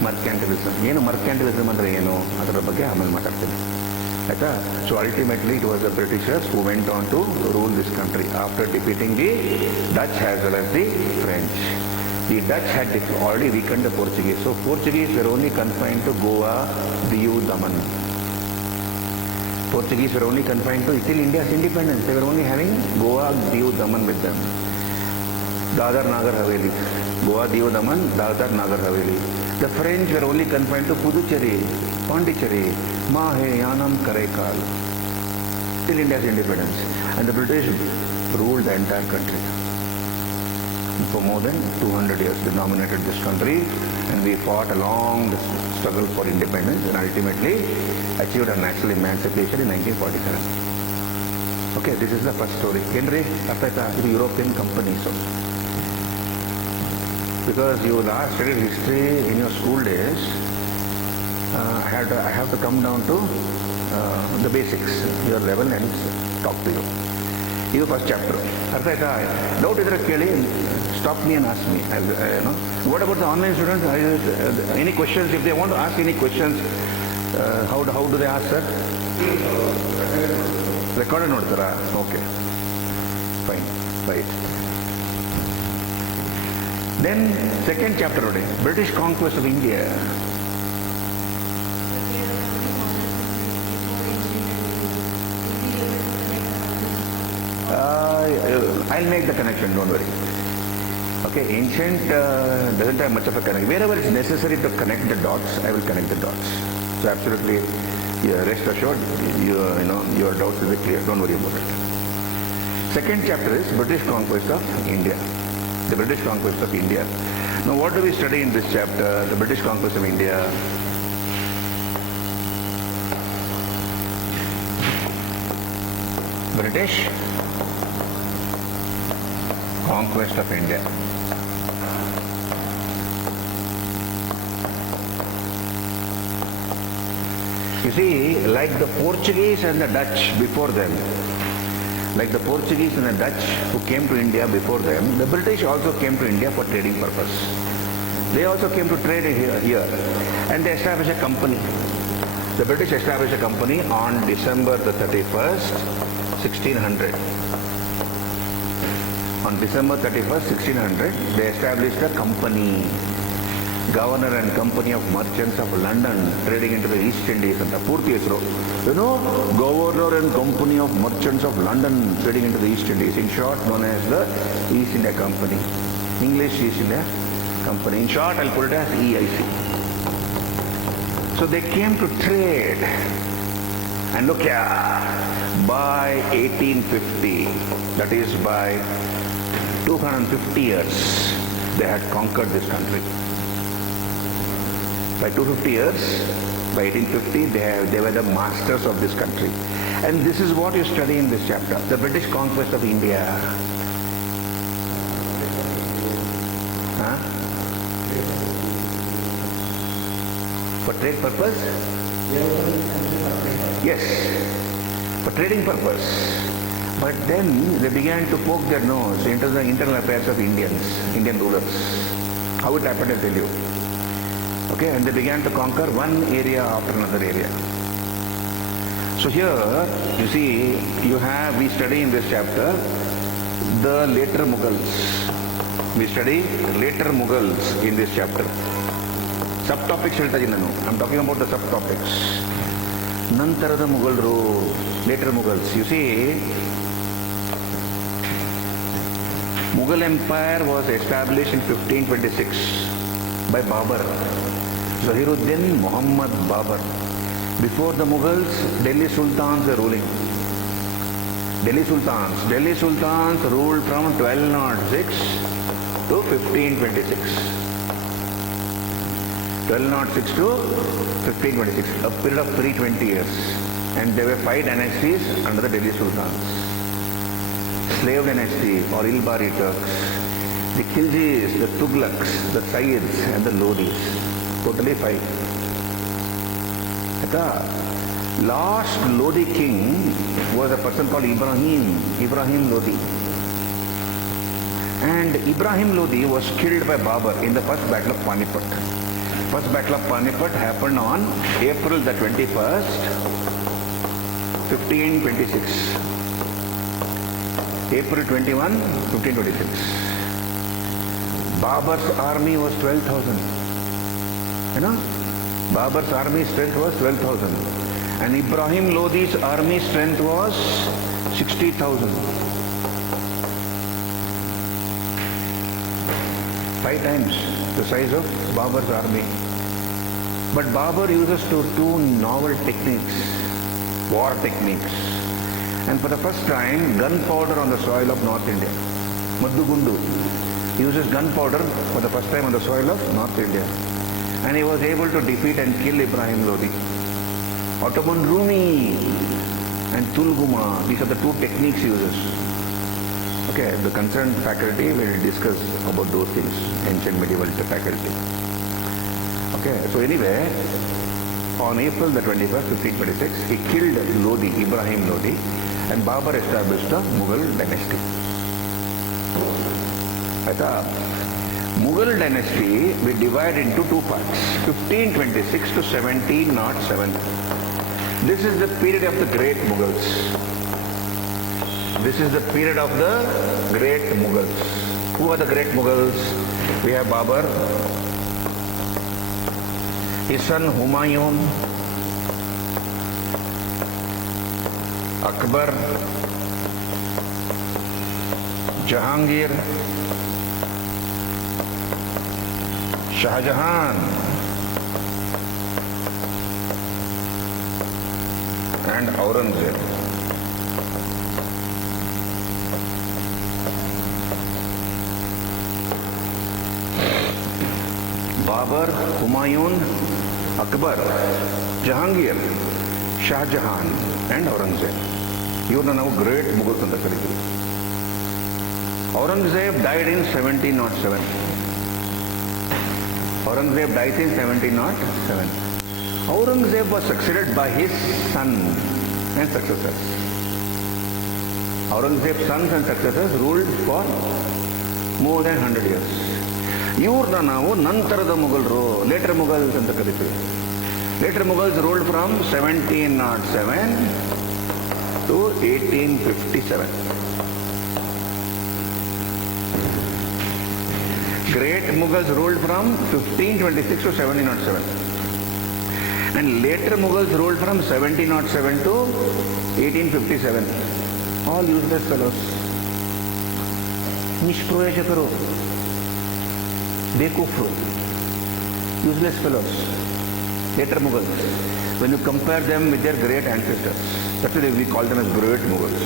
mercantilism. ಏನು mercantilism ಅಂದರೆ ಏನು ಅದರ ಬಗ್ಗೆ ಆಮೇಲೆ ಮಾತಾಡ್ತೀನಿ ಆಯ್ತಾ. So ultimately it was the Britishers who went on to rule this country after defeating the Dutch as well as the French. The Dutch had already weakened the Portuguese. So Portuguese were only confined to Goa, Diu, Daman. Portuguese were only confined to till India's independence. They were only having Goa, Diu, Daman with them. Dadar, Nagar Haveli. Goa, Diu, Daman, Dadar, Nagar Haveli. The French were only confined to Puducherry, Pondicherry, Mahe, Yanam, Karaikal. Till India's independence. And the British ruled the entire country. For more than 200 years they dominated this country and we fought a long struggle for independence and ultimately achieved our national emancipation in 1947. Okay, this is the first story. Henry, Arthaita, the European company. So, because you last studied history in your school days, I have to come down to the basics, your level and talk to you. This is first chapter. Arthaita, doubt idra keli, stop me and ask me. What about the online students? Any questions? If they want to ask any questions, how do they ask, sir? Recorded nodtara? Okay. Fine. Right. Then second chapter today, British conquest of India. I'll make the connection, don't worry. Okay, ancient doesn't have much of a connection. Wherever it's necessary to connect the dots, I will connect the dots. So absolutely, rest assured, your doubts will be clear. Don't worry about it. Second chapter is British conquest of India. The British conquest of India. Now what do we study in this chapter? The British conquest of India. British conquest of India. You see, like the Portuguese and the Dutch before them, like the Portuguese and the Dutch who came to India before them, the British also came to India for trading purpose. They also came to trade here and they established a company. The British established a company on December the 31st, 1600. On December 31st, 1600, they established a company. Governor and Company of Merchants of London trading into the East Indies and the Purti Esro. Governor and Company of Merchants of London trading into the East Indies. In short, known as the East India Company. English East India Company. In short, I'll put it as EIC. So they came to trade. And look here, by 1850, that is by 250 years, they had conquered this country. By 250 years, by 1850, they were the masters of this country. And this is what you study in this chapter, the British conquest of India. Huh? For trade purpose? Yes, for trading purpose. But then they began to poke their nose into the internal affairs of Indian rulers. How it happened, I'll tell you. Okay, and they began to conquer one area after another area. So here, you see, we study in this chapter the later Mughals. We study later Mughals in this chapter. Subtopics, I'm talking about the subtopics. Nantarada Mughal later Mughals. You see, Mughal Empire was established in 1526 by Babur. Zahiruddin Muhammad Babur. Before the Mughals, Delhi Sultans were ruling. Delhi Sultans ruled from 1206 to 1526. 1206 to 1526, a period of 320 years. And there were 5 dynasties under the Delhi Sultans. Slave dynasty or Ilbari Turks, the Khiljis, the Tughlaqs, the Sayyids and the Lodis. Totally 5. The last Lodi king was a person called Ibrahim Lodi. And Ibrahim Lodi was killed by Babur in the first battle of Panipat. First battle of Panipat happened on April the 21st, 1526. April 21, 1526. Babur's army was 12,000. Babur's army strength was 12,000. And Ibrahim Lodi's army strength was 60,000. 5 times the size of Babur's army. But Babur uses two novel techniques, war techniques. And for the first time, gunpowder on the soil of North India. Maddugundu uses gunpowder for the first time on the soil of North India. And he was able to defeat and kill Ibrahim Lodi. Ottoman Rumi and Tulguma, these are the 2 techniques he uses. Okay, the concerned faculty will discuss about those things, ancient medieval faculty. Okay, so anyway, on April the 21st, 1526, he killed Ibrahim Lodi, and Babur established the Mughal dynasty. Mughal dynasty we divide into 2 parts, 1526 to 1707. This is the period of the great Mughals. This is the period of the great Mughals. Who are the great Mughals? We have Babur, his son Humayun, Akbar, Jahangir, Shah Jahan, and Aurangzeb. Babur, Humayun, Akbar, Jahangir, Shah Jahan, and Aurangzeb. Ivrna ನಾವು great ಮುಘಲ್ಸ್ ಅಂತ ಕರೀತೀವಿ. Aurangzeb died in 1707. Aurangzeb died in 1707. Aurangzeb was succeeded by his son and successors. Aurangzeb's sons and successors ruled for more than 100 years. ಇವ್ರನ್ನ ನಾವು ನಂತರದ ಮುಘಲರು, litre Mughals ಅಂತ ಕರಿತೀವಿ. Later Mughals ruled from 1707 to 1857. Great Mughals ruled from 1526 to 1707. And later Mughals ruled from 1707 to 1857. All useless fellows. Nishproyajakaru. Bekufru. Useless fellows. Later Mughals. When you compare them with their great ancestors, that's why we call them as great Mughals.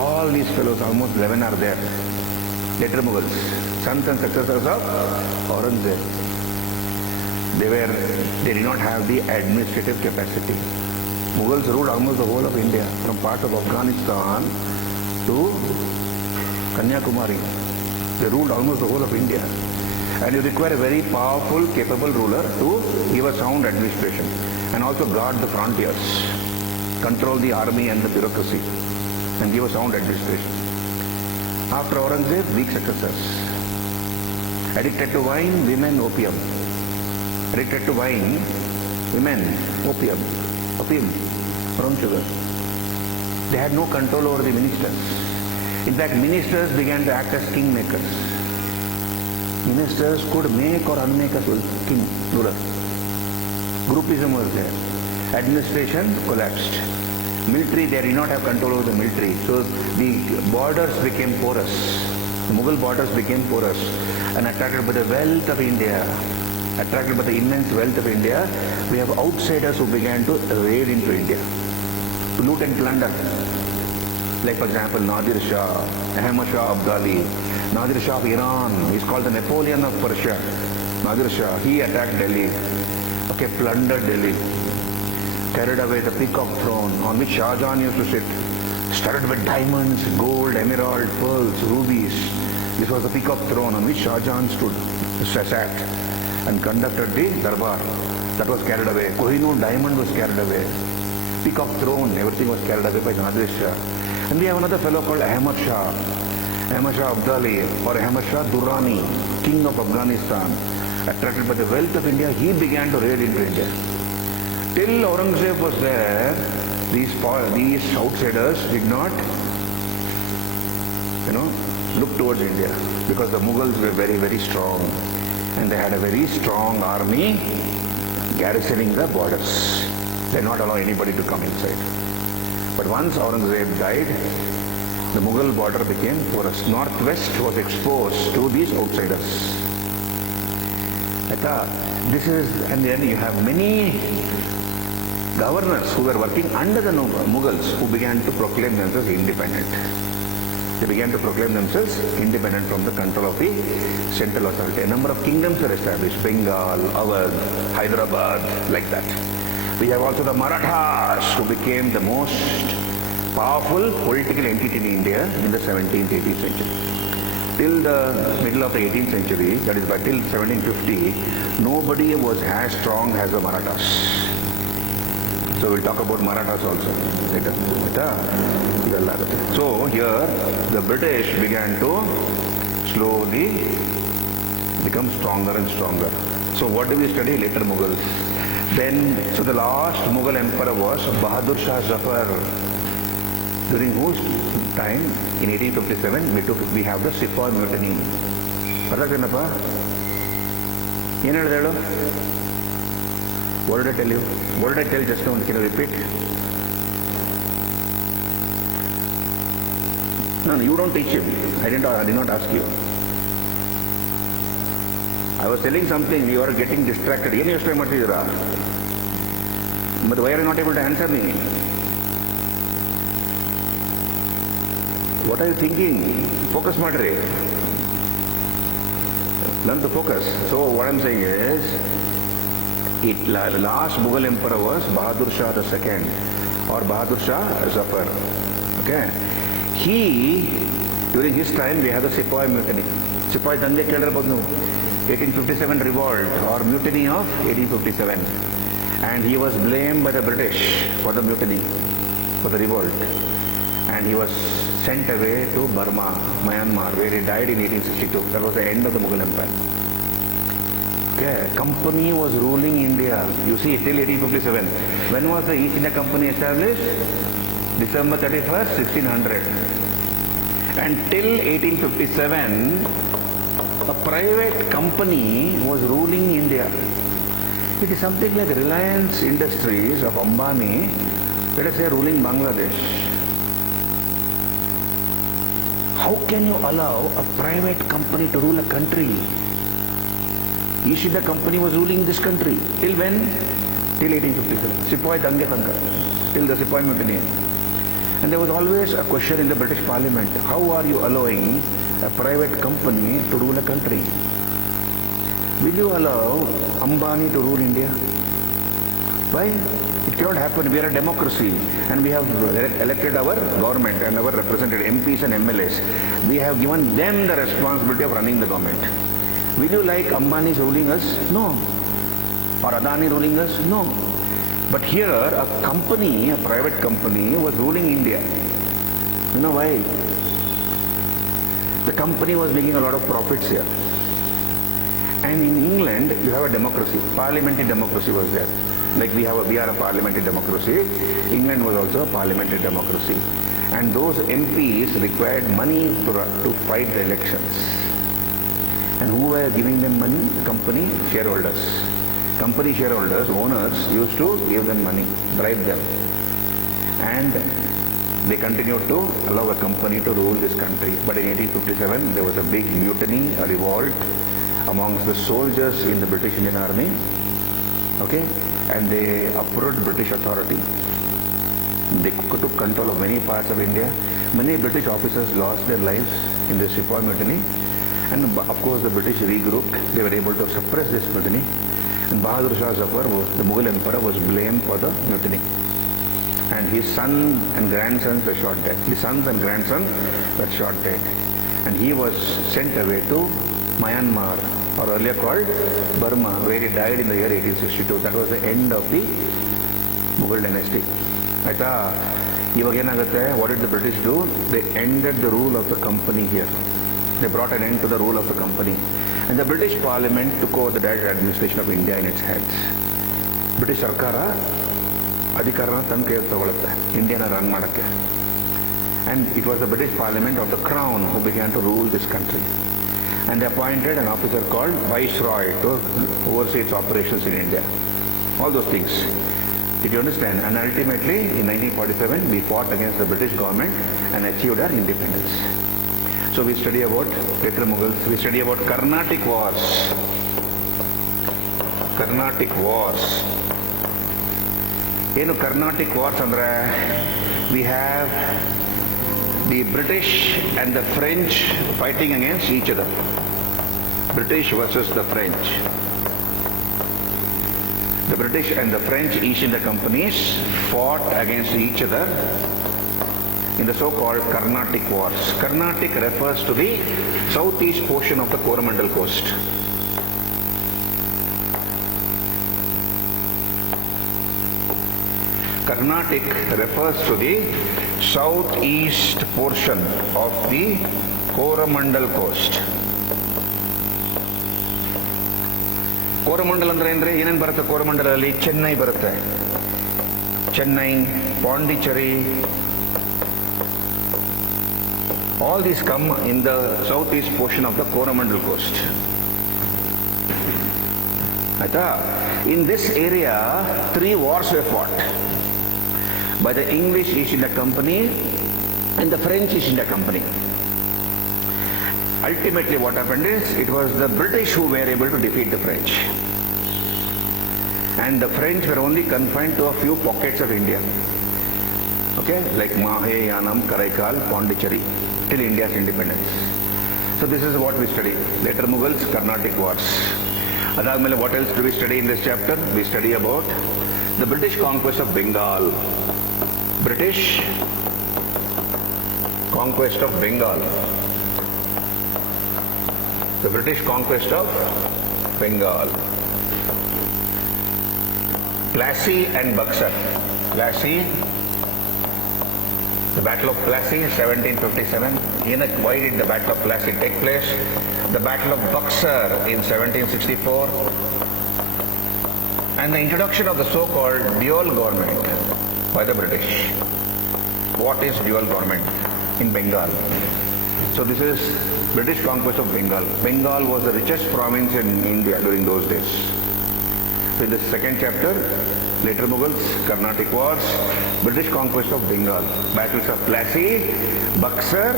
All these fellows, almost 11 are there. Later Mughals, sons and successors of Aurangzeb. They did not have the administrative capacity. Mughals ruled almost the whole of India, from parts of Afghanistan to Kanyakumari. They ruled almost the whole of India. And you require a very powerful, capable ruler to give a sound administration and also guard the frontiers, control the army and the bureaucracy, and give a sound administration. After Aurangzeb, weak successors. Addicted to wine, women, opium. Addicted to wine, women, opium. Opium, brown sugar. They had no control over the ministers. In fact, ministers began to act as kingmakers. Ministers could make or unmake a king, ruler. Groupism was there. Administration collapsed. Military, they did not have control over the military. So the borders became porous. The Mughal borders became porous. And attracted by the wealth of India, attracted by the immense wealth of India, we have outsiders who began to raid into India, to loot and plunder. Like for example, Nadir Shah, Ahmad Shah Abdali, Nadir Shah of Iran, he's called the Napoleon of Persia. Nadir Shah, he attacked Delhi, okay, plundered Delhi, carried away the peacock throne on which Shah Jahan used to sit, studded with diamonds, gold, emerald, pearls, rubies. This was the peacock throne on which Shah Jahan sat and conducted the darbar. That was carried away. Kohinoor diamond was carried away. Peacock throne, everything was carried away by Nadir Shah. And we have another fellow called Ahmad Shah. Ahmad Shah Abdali or Ahmad Shah Durrani, king of Afghanistan. Attracted by the wealth of India, he began to raid into India. Till Aurangzeb was there, these outsiders did not, look towards India, because the Mughals were very, very strong, and they had a very strong army garrisoning the borders. They did not allow anybody to come inside. But once Aurangzeb died, the Mughal border became porous. Northwest was exposed to these outsiders. And then you have many governors who were working under the Mughals who began to proclaim themselves independent. They began to proclaim themselves independent from the control of the central authority. A number of kingdoms were established: Bengal, Awadh, Hyderabad, like that. We have also the Marathas, who became the most powerful political entity in India in the 17th, 18th century. Till the middle of the 18th century, that is till 1750, nobody was as strong as the Marathas. So we'll talk about Marathas also later. So here the British began to slowly become stronger and stronger. So what do we study? Later Mughals. Then, so the last Mughal emperor was Bahadur Shah Zafar, during whose time, in 1857, we have the Sepoy Mutiny. What did I tell you? What did I tell just now? Can you repeat? No, you don't teach him. I did not ask you. I was telling something, you are getting distracted. ಏನು ಯೋಚನೆ ಮಾಡ್ತಿದ್ದೀರಾ? But why are you not able to answer me? What are you thinking? Focus ಮಾಡ್ರಿ. Learn to focus. So what I'm saying is, the last Mughal emperor was Bahadur Shah II or Bahadur Shah Zafar. Okay? During his time, we had the Sepoy mutiny. Sepoy Dange ಕೇಳಿರಬಹುದು ನೀವು. 1857 revolt or mutiny of 1857. And he was blamed by the British for the mutiny, for the revolt. And he was sent away to Burma, Myanmar, where he died in 1862. That was the end of the Mughal Empire. Okay, company was ruling India. You see, till 1857. When was the East India Company established? December 31st, 1600. And till 1857, a private company was ruling India. It is something like Reliance Industries of Ambani, let us say, ruling Bangladesh. How can you allow a private company to rule a country? East India Company was ruling this country. Till when? Till 1857. Sepoy Dange Tanka. Till the Sepoy Mutiny. And there was always a question in the British Parliament. How are you allowing a private company to rule a country? Will you allow Ambani to rule India? Why? It cannot happen. We are a democracy and we have elected our government and our represented MPs and MLAs. We have given them the responsibility of running the government. Will you like Ambani ruling us? No. Or Adani ruling us? No. But here a company, a private company was ruling India. You know why? The company was making a lot of profits here. And in England, you have a democracy. Parliamentary democracy was there. Like we are a parliamentary democracy. England was also a parliamentary democracy. And those MPs required money to fight the elections. And who were giving them money? The company shareholders. Company shareholders, owners, used to give them money, bribe them. And they continued to allow a company to rule this country. But in 1857, there was a big mutiny, a revolt amongst the soldiers in the British Indian Army. Okay? And they uprooted British authority. They took control of many parts of India. Many British officers lost their lives in the Sepoy mutiny. And of course the British regrouped. They were able to suppress this mutiny. And Bahadur Shah Zafar, the Mughal emperor, was blamed for the mutiny. And his son and grandsons were shot dead. His sons and grandson were shot dead. And he was sent away to Myanmar, or earlier called Burma, where he died in the year 1862. That was the end of the Mughal dynasty. Aita, iವಾಗ ಏನಾಗುತ್ತೆ? What did the British do? They ended the rule of the company here. They brought an end to the rule of the company. And the British Parliament took over the direct administration of India in its hands. British ಸರ್ಕಾರ ಅಧಿಕಾರನ ತನ್ನ ಕೈಯಲ್ಲಿ ತಗೊಳುತ್ತೆ ಇಂಡಿಯಾನ run ಮಾಡೋಕ್ಕೆ. And it was the British Parliament of the Crown who began to rule this country. And they appointed an officer called Viceroy to oversee its operations in India. All those things. Did you understand? And ultimately, in 1947, we fought against the British government and achieved our independence. So we study about later Mughals. We study about Carnatic Wars. Carnatic Wars. ಏನು Carnatic Wars ಅಂದ್ರೆ? We have the British and the French fighting against each other. British versus the French. The British and the French East India companies fought against each other in the so-called Carnatic Wars. Carnatic refers to the southeast portion of the Coromandel coast. Carnatic refers to the southeast portion of the Coromandel coast. Coromandel ಅಂದ್ರೆ ಏನ್ರಿ? ಏನೇನು ಬರುತ್ತೆ ಕೋರಮಂಡಲಲ್ಲಿ? ಚೆನ್ನೈ ಬರುತ್ತೆ. Chennai, Pondicherry, all these come in the southeast portion of the Coromandel coast. ಆಯ್ತಾ? In this area, 3 wars were fought by the English East India Company and the French East India Company. Ultimately what happened is, it was the British who were able to defeat the French. And the French were only confined to a few pockets of India. Okay, like Mahe, Yanam, Karaikal, Pondicherry, till India's independence. So this is what we study. Later Mughals, Carnatic Wars. Adagmele, what else do we study in this chapter? We study about the British conquest of Bengal. British conquest of Bengal. The British conquest of Bengal. Plassey and Buxar. Plassey, the Battle of Plassey, 1757. Why did the Battle of Plassey take place? The Battle of Buxar in 1764. And the introduction of the so-called dual government by the British. What is dual government in Bengal? So this is British conquest of Bengal. Bengal was the richest province in India during those days. So in the second chapter, later Mughals, Carnatic Wars, British conquest of Bengal, battles of Plassey, Buxar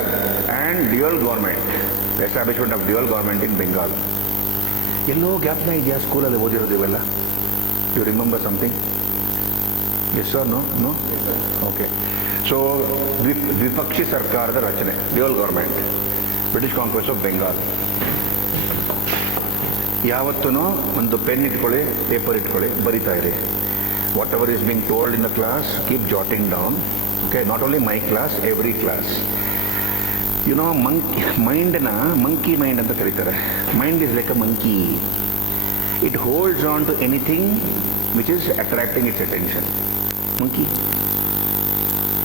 and dual government, the establishment of dual government in Bengal. Yellow gap na idea school alli odirodivella. You remember something? Yes or no? No? Okay. So Dvipakshi Sarkarada Rachane, dual government, British conquest of Bengal. ಯಾವತ್ತೂ ಒಂದು pen ಇಟ್ಕೊಳ್ಳಿ, paper ಇಟ್ಕೊಳ್ಳಿ, ಬರಿತಾ ಇರಿ. Whatever is being told in the class, keep jotting down. Okay, not only my class, every class. You know ಮೈಂಡ್ನ monkey mind ಅಂತ ಕರೀತಾರೆ. Mind is like a monkey. It holds on to anything which is attracting its attention. Monkey,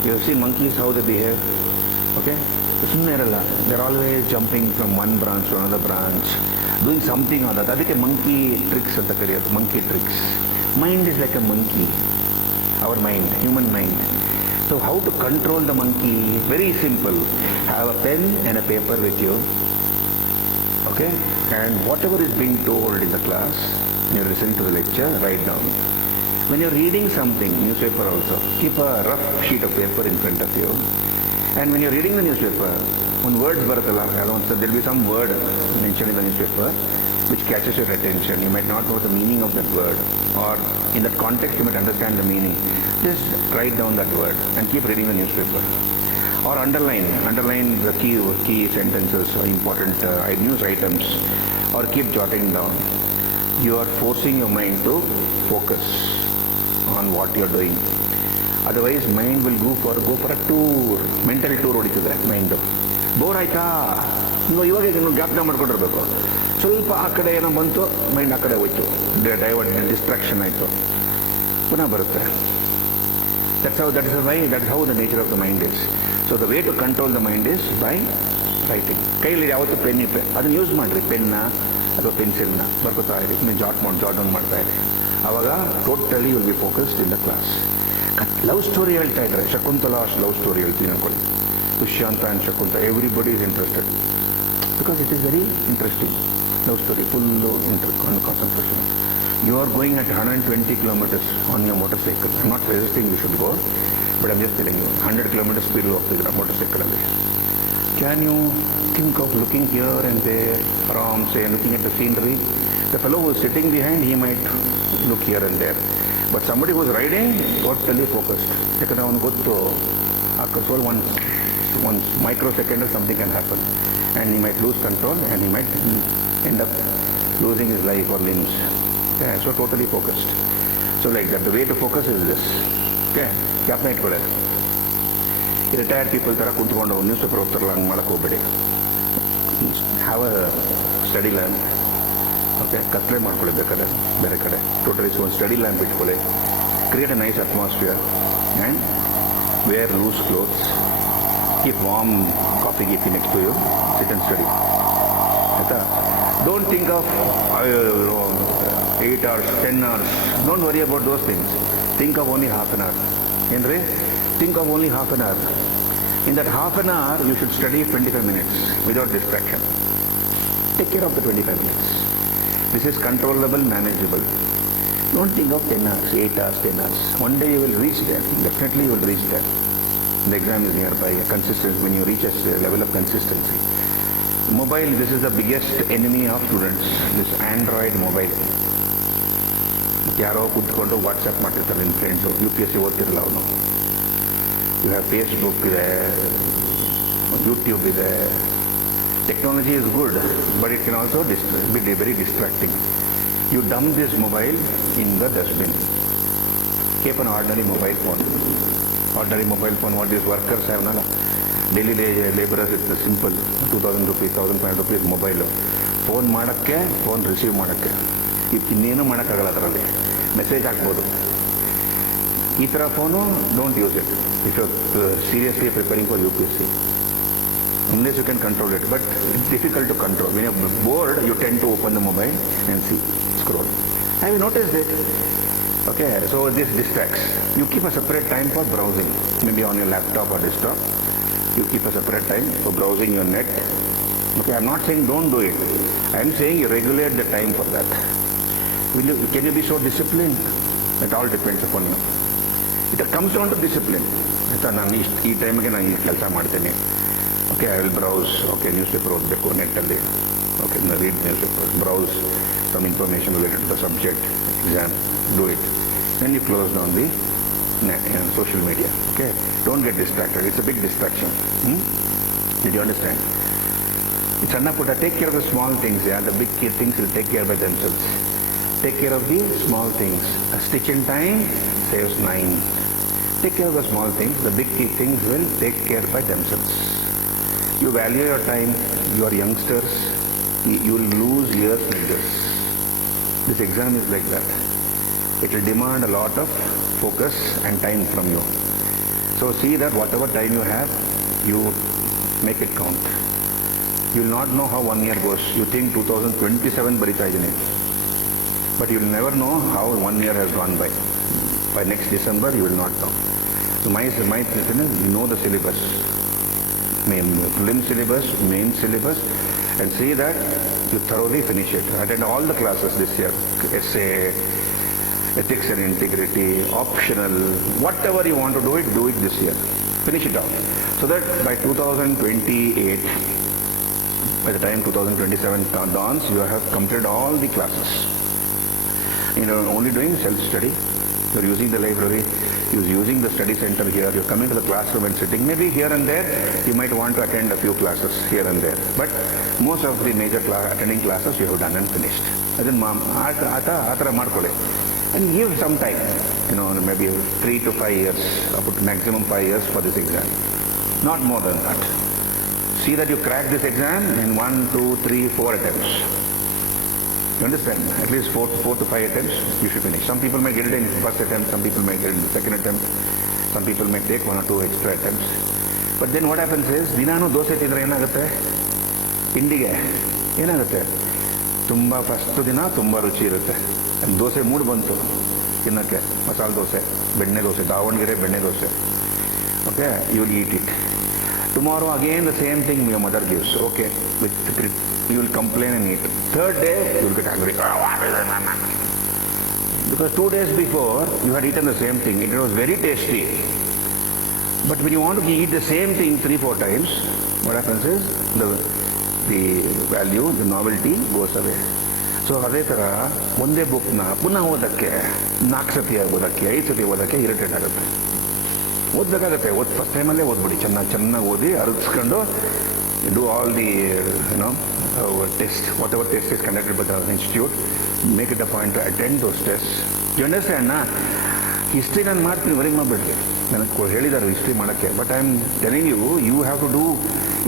you see monkeys how they behave. Okay, ಸುಮ್ಮನೆ ಇರಲ್ಲ. They are always jumping from one branch to another branch, doing something or that. ಅದಕ್ಕೆ monkey tricks ಅಂತ ಕರೆಯೋದು, monkey tricks. Mind is like a monkey, our mind, human mind. So how to control the monkey? Very simple. Have a pen and a paper with you. Okay, and whatever is being told in the class, you listen to the lecture, write down. When you're reading something, newspaper also, keep a rough sheet of paper in front of you. And when you're reading the newspaper, when words ಬರುತ್ತಲ್ಲ, there will be some word mentioned in the newspaper which catches your attention. You might not know the meaning of that word, or in that context you might understand the meaning. Just write down that word and keep reading the newspaper. Or underline the key sentences or important news items, or keep jotting down. You are forcing your mind to focus on what you are doing. Otherwise mind will go for a tour, mental tour ಹೊಡಿತದೆ mind. Bore ಆಯ್ತಾ, ನೀವು ಇವಾಗ ಜ್ಞಾಪಕ ಮಾಡ್ಕೊಂಡಿರ್ಬೇಕು. ಸ್ವಲ್ಪ ಆ ಕಡೆ ಏನೋ ಬಂತು, ಮೈಂಡ್ ಆ ಕಡೆ ಹೋಯ್ತು, ಡೈವರ್ಟ್, ಡಿಸ್ಟ್ರಾಕ್ಷನ್ ಆಯಿತು, ಪುನಃ ಬರುತ್ತೆ. that is how the nature of the mind is. So the way to control the mind is by writing. ಕೈಯಲ್ಲಿ ಯಾವತ್ತು ಪೆನ್ ಅದನ್ನು ಯೂಸ್ ಮಾಡಿರಿ. ಪೆನ್ನ ಅಥವಾ ಪೆನ್ಸಿಲ್ನ ಬರ್ಕೋತಾ ಇರಿ, ನೀವು ಜಾಟ್ ಡೌನ್ ಮಾಡ್ತಾ ಇರಿ. ಆವಾಗ totally will be focused in the class. Love story ಹೇಳ್ತಾ ಇದ್ದಾರೆ, ಶಕುಂತಲಾ ಲವ್ ಸ್ಟೋರಿ ಹೇಳ್ತೀನಿ ಅನ್ಕೊಳ್ಳಿ. Dushyanta and Shakuntala, everybody is interested because it is very interesting love story, full concentration. You are going at 120 kilometers on your motorcycle. I'm not suggesting you should go, but I'm just telling you, 100 kilometers speed ಹೋಗ್ತಿದ್ದೀರ motorcycle. Can you think of looking here and there, from say looking at the scenery? The fellow who is sitting behind, he might look here and there, but somebody who is riding, totally focused. ಯಾಕಂದರೆ ಅವನು ಗೊತ್ತು ಅಕಸ್ಮಾತ್ one microsecond or something can happen, and he might lose control, and he might end up losing his life or limbs. Okay, so totally focused. So like that, the way to focus is this. Okay, ಜ್ಞಾಪನ ಇಟ್ಕೊಳ್ಳಿ. ಈ retired people ಥರ ಕುಂತ್ಕೊಂಡು news paper ಓದ್ತಾರಲ್ಲ, ಹಂಗೆ ಮಾಡಕ್ಕೆ ಹೋಗ್ಬೇಡಿ. Have a study lamp. Okay, ಕತ್ಲೆ ಮಾಡ್ಕೊಳ್ಳಿ ಬೇಕಾದ್ರೆ ಬೇರೆ ಕಡೆ. ಟೋಟಲಿ ಒಂದು ಸ್ಟಡಿ ಲ್ಯಾಂಪ್ ಇಟ್ಕೊಳ್ಳಿ. Create a nice atmosphere and wear loose clothes. Keep warm coffee ಗೀಪಿ next to you. Sit and study. ಆಯಿತಾ? Don't think of 8 hours, 10 hours. Don't worry about those things. Think of only half an hour. Henry, think of only half an hour. In that half an hour, you should study 25 minutes without distraction. Take care of the 25 minutes. This is controllable, manageable. Don't think of 10 hours, 8 hours, 10 hours. One day you will reach there. Definitely you will reach there. The exam is nearby. Consistency, when you reach a level of consistency. Mobile, this is the biggest enemy of students. This Android mobile. ಯಾರೋ ಕೂತ್ಕೊಂಡು WhatsApp ಮಾಡ್ತಿರ್ತಾರೆ ನಿಮ್ಮ friends, UPSC ಓದ್ತಿರಲ್ಲ ಅವನು. You have Facebook ಇದೆ, YouTube ಇದೆ. Technology is good, but it can also be very distracting. You dump this mobile in the dustbin. Keep an ordinary mobile phone. Ordinary mobile phone, what these workers have now. Daily laborers, it's simple. 2,000 rupees, 1,500 rupees mobile. Phone ಮಾಡಕ್ಕೆ, phone receive ಮಾಡಕ್ಕೆ. ಇನ್ನೇನು ಮಾಡೋಕ್ಕಾಗಲ್ಲ ಅದರಲ್ಲಿ. Message ಹಾಕ್ಬೋದು. ಈ ಥರ phone don't use it if you seriously preparing for UPSC. Unless you can control it, but it's difficult to control. When you're bored, you tend to open the mobile and see, scroll. Have you noticed it? Okay, so this distracts. You keep a separate time for browsing, maybe on your laptop or desktop. You keep a separate time for browsing your net. Okay, I'm not saying don't do it. I'm saying you regulate the time for that. Can you be so disciplined? It all depends upon you. It comes down to discipline. ನಾನು ಈ ಟೈಮಿಗೆ ನಾನು ಈ ಕೆಲಸ ಮಾಡ್ತೇನೆ. Okay, I will browse. Okay, newspaper ಓದಬೇಕು ನೆಟ್ಟಲ್ಲಿ. Okay, read newspapers, browse some information related to the subject, exam, do it. Then you close down the social media. Okay, don't get distracted. It's a big distraction. Did you understand? It's Annaputta. Take care of the small things. Yeah, the big things will take care by themselves. Take care of the small things. A stitch in time saves 9. Take care of the small things. The big things will take care by themselves. You value your time. You are youngsters. You will lose years like this. This exam is like that. It will demand a lot of focus and time from you. So see that whatever time you have, you make it count. You will not know how 1 year goes. You think 2027 ಬರಿತಾ ಇದ್ದೀನಿ. But you will never know how 1 year has gone by. By next December, you will not know. So my suggestion is, you know the syllabus. Prelim syllabus, main syllabus, and see that you thoroughly finish it. Attend all the classes this year. Essay, ethics and integrity, optional, whatever you want to do it this year. Finish it off. So that by 2028, by the time 2027 dawns, you have completed all the classes. You're only doing self-study. You're using the library. You're using the study center here. You're coming to the classroom and sitting. Maybe here and there, you might want to attend a few classes here and there. But most of the major attending classes you have done and finished. Then ಆತರ ಮಾಡ್ಕೊಳ್ಳಿ. And give some time, maybe 3 to 5 years, up to maximum 5 years for this exam. Not more than that. See that you crack this exam in 1, 2, 3, 4 attempts. You understand? At least 4 to 5 attempts, you should finish. Some people may get it in first attempt, some people may get it in the second attempt, some people may take 1 or 2 extra attempts. But then what happens is, ದಿನಾನು ದೋಸೆ ತಿಂದರೆ ಏನಾಗುತ್ತೆ? ತಿಂಡಿಗೆ ಏನಾಗುತ್ತೆ? ತುಂಬ first ದಿನ ತುಂಬ ರುಚಿ ಇರುತ್ತೆ. ದೋಸೆ ಮೂಡ್ ಬಂತು ತಿನ್ನಕ್ಕೆ, ಮಸಾಲೆ ದೋಸೆ, ಬೆಣ್ಣೆ ದೋಸೆ, ದಾವಣಗೆರೆ ಬೆಣ್ಣೆ dosa. Okay, you will eat it. Tomorrow again the same thing your mother gives. Okay, you will complain and eat. Third day, you will get angry. Because 2 days before, you had eaten the same thing. It was very tasty. But when you want to eat the same thing 3-4 times, what happens is, the value, the novelty goes away. So ಅದೇ ಥರ ಒಂದೇ ಬುಕ್ನ ಪುನಃ ಓದೋಕ್ಕೆ 4 ಸತಿ ಓದೋಕ್ಕೆ 5 ಸತಿ ಓದೋಕ್ಕೆ ಇರಿಟೇಟ್ ಆಗುತ್ತೆ. ಓದಬೇಕಾಗತ್ತೆ. ಫಸ್ಟ್ ಟೈಮಲ್ಲೇ ಓದ್ಬಿಡಿ. ಚೆನ್ನಾಗಿ ಓದಿ ಅರಗಿಸ್ಕೊಂಡು do all the test, whatever test is conducted by the institute, make it a point to attend those tests. You understand, na? History ನಾನು ಮಾಡ್ತೀನಿ, ವರಿ ಮಾಡಬೇಡ್ರಿ. ನನಗೆ ಹೇಳಿದ್ದಾರೆ ಹಿಸ್ಟ್ರಿ ಮಾಡೋಕ್ಕೆ. But I am telling you have to do,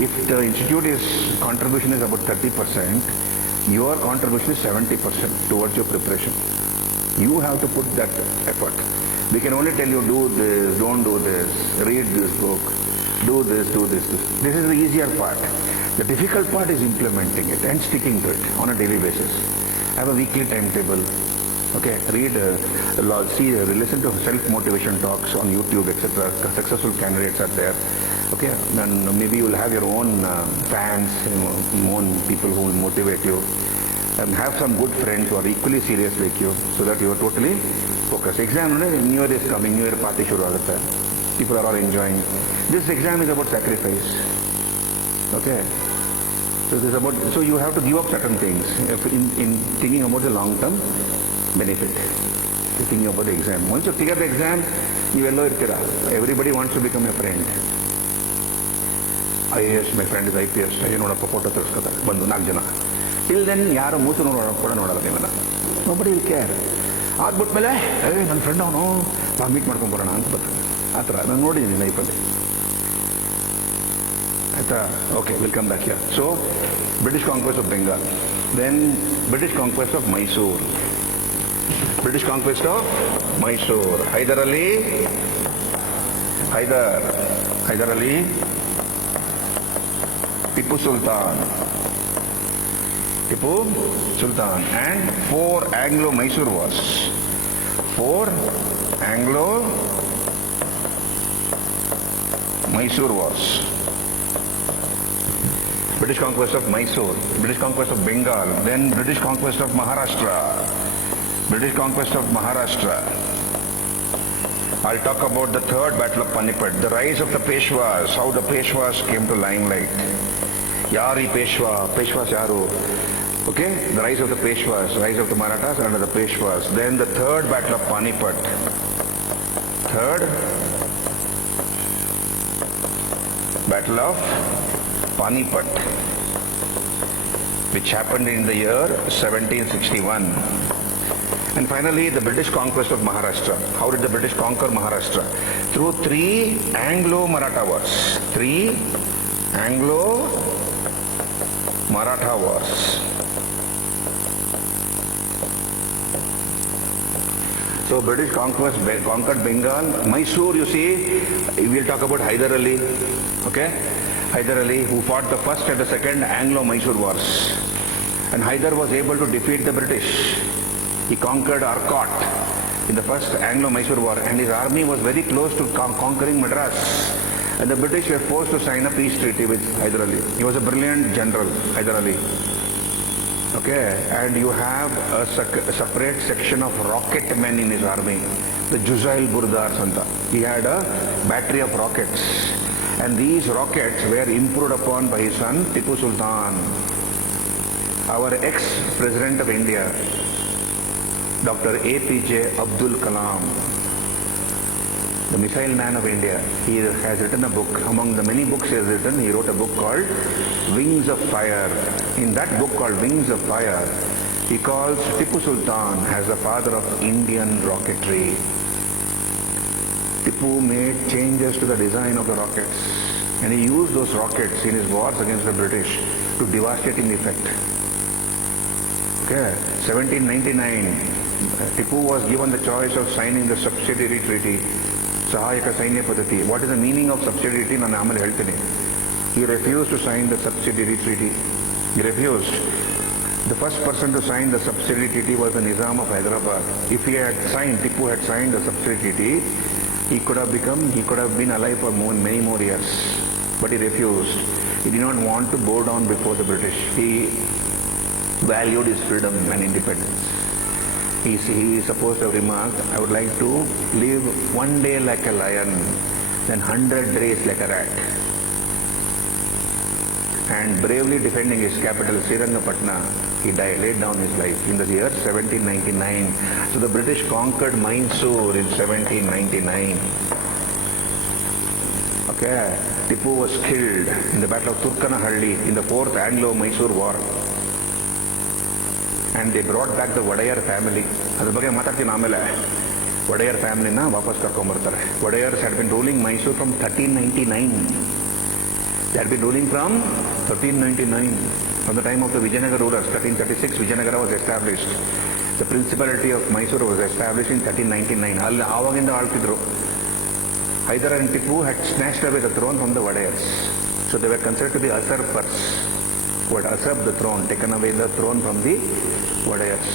if the institute contribution is about 30%, your contribution is 70% towards your preparation. You have to put that effort. We can only tell you, do this, don't do this, read this book, do this. This is the easier part. The difficult part is implementing it and sticking to it on a daily basis. Have a weekly timetable. Okay, read, listen to self-motivation talks on YouTube, etc. Successful candidates are there. Okay, then maybe you will have your own fans, own people who will motivate you. And have some good friends who are equally serious like you, so that you are totally focused. Exam, New Year is coming, New Year party shuru agutte. People are all enjoying. This exam is about sacrifice. Okay. So this is about. So you have to give up certain things in thinking about the long-term benefit. Thinking about the exam. Once you clear the exam, you will know it. Everybody wants to become a friend. IAS, my friend is IPS. I know photo bandu 4 jana. Till then, yaru moosu nodala nivana. Nobody will care. ಆಗ್ಬಿಟ್ಮೇಲೆ ನನ್ನ friend ಅವನು meet ಮಾಡ್ಕೊಂಡು ಬರೋಣ ಅಂತ ಬರ್ತಾನೆ. ಆ ಥರ ನಾನು ನೋಡಿದ್ದೀನಿ ಲೈಫಲ್ಲಿ. ಆಯಿತಾ? Okay, will come back here. So British conquest of Bengal, then British conquest of Mysore. British conquest of Mysore. Hyder Ali, Tipu Sultan, and 4 Anglo-Mysore Wars. 4 Anglo-Mysore Wars. British conquest of Mysore, British conquest of Bengal, then British conquest of Maharashtra. I'll talk about the third battle of Panipat, the rise of the Peshwas, how the Peshwas came to limelight. Yari Peshwas yaru. Okay, the rise of the Peshwas, rise of the Marathas under the Peshwas. Then the third battle of Panipat. Third battle of Panipat, which happened in the year 1761. And finally, the British conquest of Maharashtra. How did the British conquer Maharashtra? Through 3 Anglo-Maratha wars. 3 Anglo-Maratha wars. So British conquered Bengal. Mysore, you see, we'll talk about Hyder Ali. Okay? Hyder Ali, who fought the first and the second Anglo-Mysore wars. And Hyder was able to defeat the British. He conquered Arcot in the first Anglo-Mysore war, and his army was very close to conquering Madras. And the British were forced to sign a peace treaty with Hyder Ali. He was a brilliant general, Hyder Ali. Okay, and you have a separate section of rocket men in his army, the Juzail Burdar Santa. He had a battery of rockets, and these rockets were improved upon by his son Tipu Sultan. Our ex-president of India, Dr. APJ Abdul Kalam, the missile man of India, he has written a book. Among the many books he has written, he wrote a book called Wings of Fire. In that book called Wings of Fire, he calls Tipu Sultan as the father of Indian rocketry. Tipu made changes to the design of the rockets, and he used those rockets in his wars against the British to devastating effect. Okay, 1799, Tipu was given the choice of signing the subsidiary treaty, Sahayaka Sainya Padati. What is the meaning of subsidiary treaty? ನಾನು ಆಮೇಲೆ ಹೇಳ್ತೀನಿ. He refused to sign the subsidiary treaty. He refused. The first person to sign the subsidiary treaty was the Nizam of Hyderabad. If he had signed, Tipu had signed the subsidiary treaty, he could have been alive for many more years. But he refused. He did not want to bow down before the British. He valued his freedom and independence. He is supposed to have remarked, I would like to live one day like a lion, then 100 days like a rat. And bravely defending his capital, Srirangapatna, he laid down his life in the year 1799. So the British conquered Mysore in 1799. Okay, Tipu was killed in the Battle of Turkanahalli in the 4th Anglo-Mysore War. And they brought back the Wadayar family. ಅದ್ರ ಬಗ್ಗೆ ಮಾತಾಡ್ತೀನಿ ಆಮೇಲೆ. Wadayar ಫ್ಯಾಮಿಲಿನ ವಾಪಸ್ ಕರ್ಕೊಂಡ್ಬರ್ತಾರೆ. Wadayars had been ruling Mysore from 1399. They had been ruling from 1399. From the time of the Vijayanagara rulers, 1336, Vijayanagara was established. The Principality of Mysore was established in 1399. ಅಲ್ಲಿ ಆವಾಗಿಂದ ಆಳ್ತಿದ್ರು. Hyder and Tipu had snatched away the throne from the Wadayars. So they were considered to be usurpers, who had usurped the throne, taken away the throne from the Wadayars.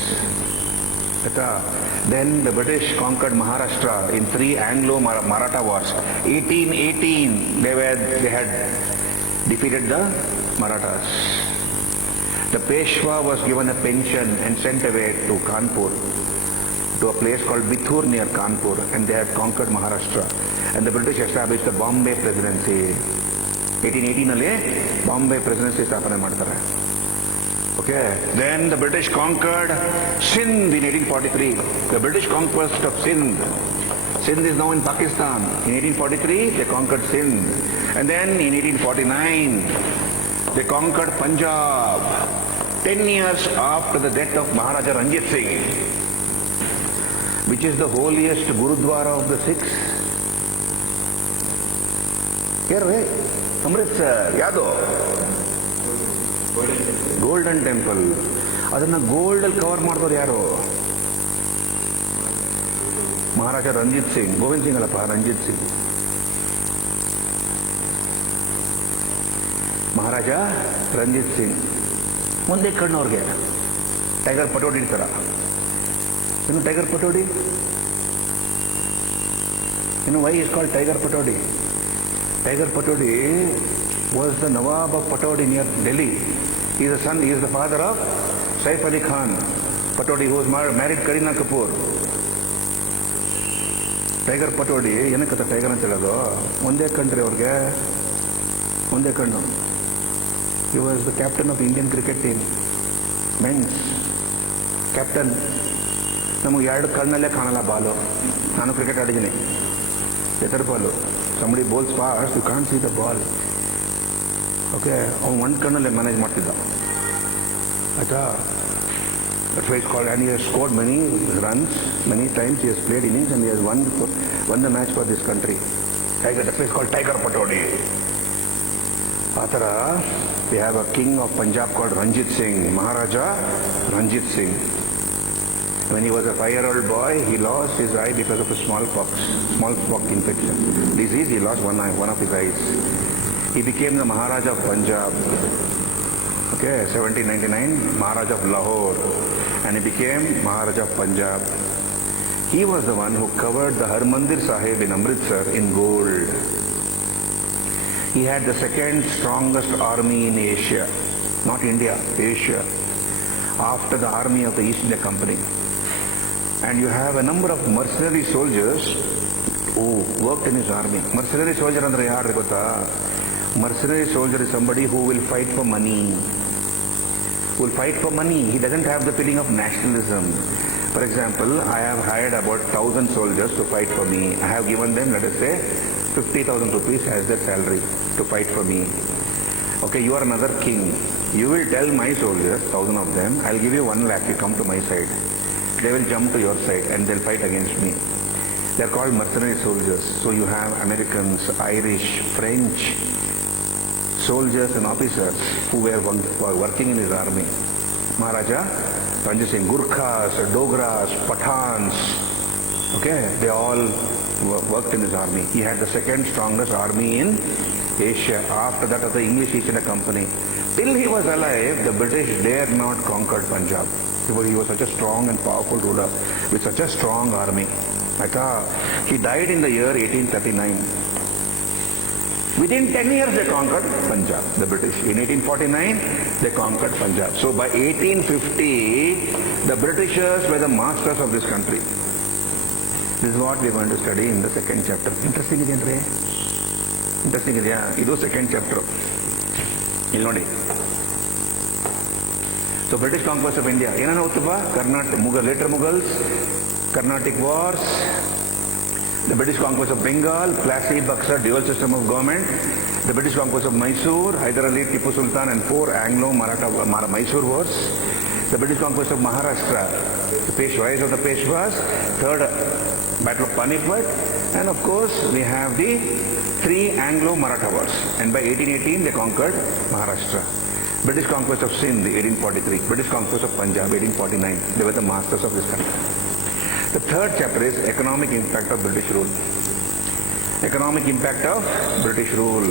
Then the British conquered Maharashtra in 3 Anglo-Maratha wars. 1818, they had defeated the Marathas. The Peshwa was given a pension and sent away to Kanpur, to a place called Bithur near Kanpur, and they had conquered Maharashtra. and the British established the Bombay Presidency. 1818 Bombay Presidency ಸ್ಥಾಪನೆ ಮಾಡ್ತಾರೆ. Okay, then the British conquered Sindh in 1843. The British conquest of Sindh. Sindh is now in Pakistan. In 1843, they conquered Sindh. And then in 1849, they conquered Punjab. 10 years after the death of Maharaja Ranjit Singh, which is the holiest Gurudwara of the Sikhs. Here, Amritsar, Yado. Golden Temple. ಅದನ್ನ gold ಅಲ್ಲಿ cover ಮಾಡಿದವರು ಯಾರು? ಮಹಾರಾಜ ರಂಜಿತ್ ಸಿಂಗ್. ಗೋವಿಂದ್ ಸಿಂಗ್ ಅಲ್ಲಪ್ಪ, ರಂಜಿತ್ ಸಿಂಗ್. ಮಹಾರಾಜ ರಂಜಿತ್ ಸಿಂಗ್. ಒಂದೇ ಕಣ್ಣು ಅವ್ರಿಗೆ. Tiger Pataudi ಥರ. ಇನ್ನು ಟೈಗರ್ ಪಟೋಡಿ, ಇನ್ನು why is called Tiger Pataudi? Tiger Patodi was the Nawab of Patodi near Delhi. He is the father of Saif Ali Khan Patodi, who was married Kareena Kapoor. Tiger Patodi, ಏನಕ್ಕೆ tiger ಅಂತ ಹೇಳೋದು? ಒಂದೇ ಕಂಡ್ರಿ ಅವ್ರಿಗೆ, ಒಂದೇ ಕಣ್ಣು. He was the captain of Indian cricket team, men's captain. ನಮಗೆ ಎರಡು ಕಣ್ಣಲ್ಲೇ ಕಾಣಲ್ಲ ಬಾಲು. ನಾನು ಕ್ರಿಕೆಟ್ ಆಡಿದ್ದೀನಿ, ಎತ್ತರ Balu. Somebody bowls fast, you can't see the ball. Okay, ಅವನು ಒಂದು ಕಣ್ಣಲ್ಲೇ ಮ್ಯಾನೇಜ್ ಮಾಡ್ತಿದ್ದ. ಆಯ್ತಾ? That's why it's called, and he has scored many runs, many times he has played innings and he has won the match for this country. Tiger, that's why it's called Tiger Patodi. ಆ ಥರ we have a king of Punjab called Ranjit Singh, Maharaja Ranjit Singh. When he was a 5-year-old boy, he lost his eye because of a smallpox infection. Disease, he lost one of his eyes. He became the Maharaja of Punjab. Okay, 1799, Maharaja of Lahore. And he became Maharaja of Punjab. He was the one who covered the Harmandir Sahib in Amritsar in gold. He had the second strongest army in Asia. Not India, Asia. After the army of the East India Company. And you have a number of mercenary soldiers who worked in his army. Mercenary soldier andre yaru gotta? Mercenary soldier is somebody who will fight for money. Who will fight for money. He doesn't have the feeling of nationalism. For example, I have hired about 1,000 soldiers to fight for me. I have given them, let us say, 50,000 rupees as their salary to fight for me. Okay, you are another king. You will tell my soldiers, 1,000 of them, I'll give you 1 lakh, you come to my side. They will jump to your side and they'll fight against me. They're called mercenary soldiers. So you have Americans, Irish, French soldiers and officers who were working in his army. Maharaja Ranjit Singh, Gurkhas, Dogras, Pathans, okay, they all worked in his army. He had the second strongest army in Asia. After that of the English East India Company. Till he was alive, the British dared not conquer Punjab. Because he was such a strong and powerful ruler with such a strong army. He died in the year 1839. Within 10 years they conquered Punjab, the British. In 1849, they conquered Punjab. So by 1850, the Britishers were the masters of this country. This is what we are going to study in the second chapter. Interesting idea? Interesting idea? This is the second chapter. You'll know it. So British conquest of India. ಏನನ್ನ ಹೋಗ್ತಪ್ಪ? Karnataka, later Mughals, Carnatic Wars, the British conquest of Bengal, Plassey, Buxar, dual system of government, the British conquest of Mysore, Hyder Ali, Tipu Sultan and 4 Anglo-Maratha Mysore wars, the British conquest of Maharashtra, the rise of the Peshwas, third Battle of Panipat, and of course we have the 3 Anglo-Maratha wars. And by 1818 they conquered Maharashtra. British conquest of Sindh, 1843. British conquest of Punjab, 1849. They were the masters of this country. The third chapter is economic impact of British rule. Economic impact of British rule.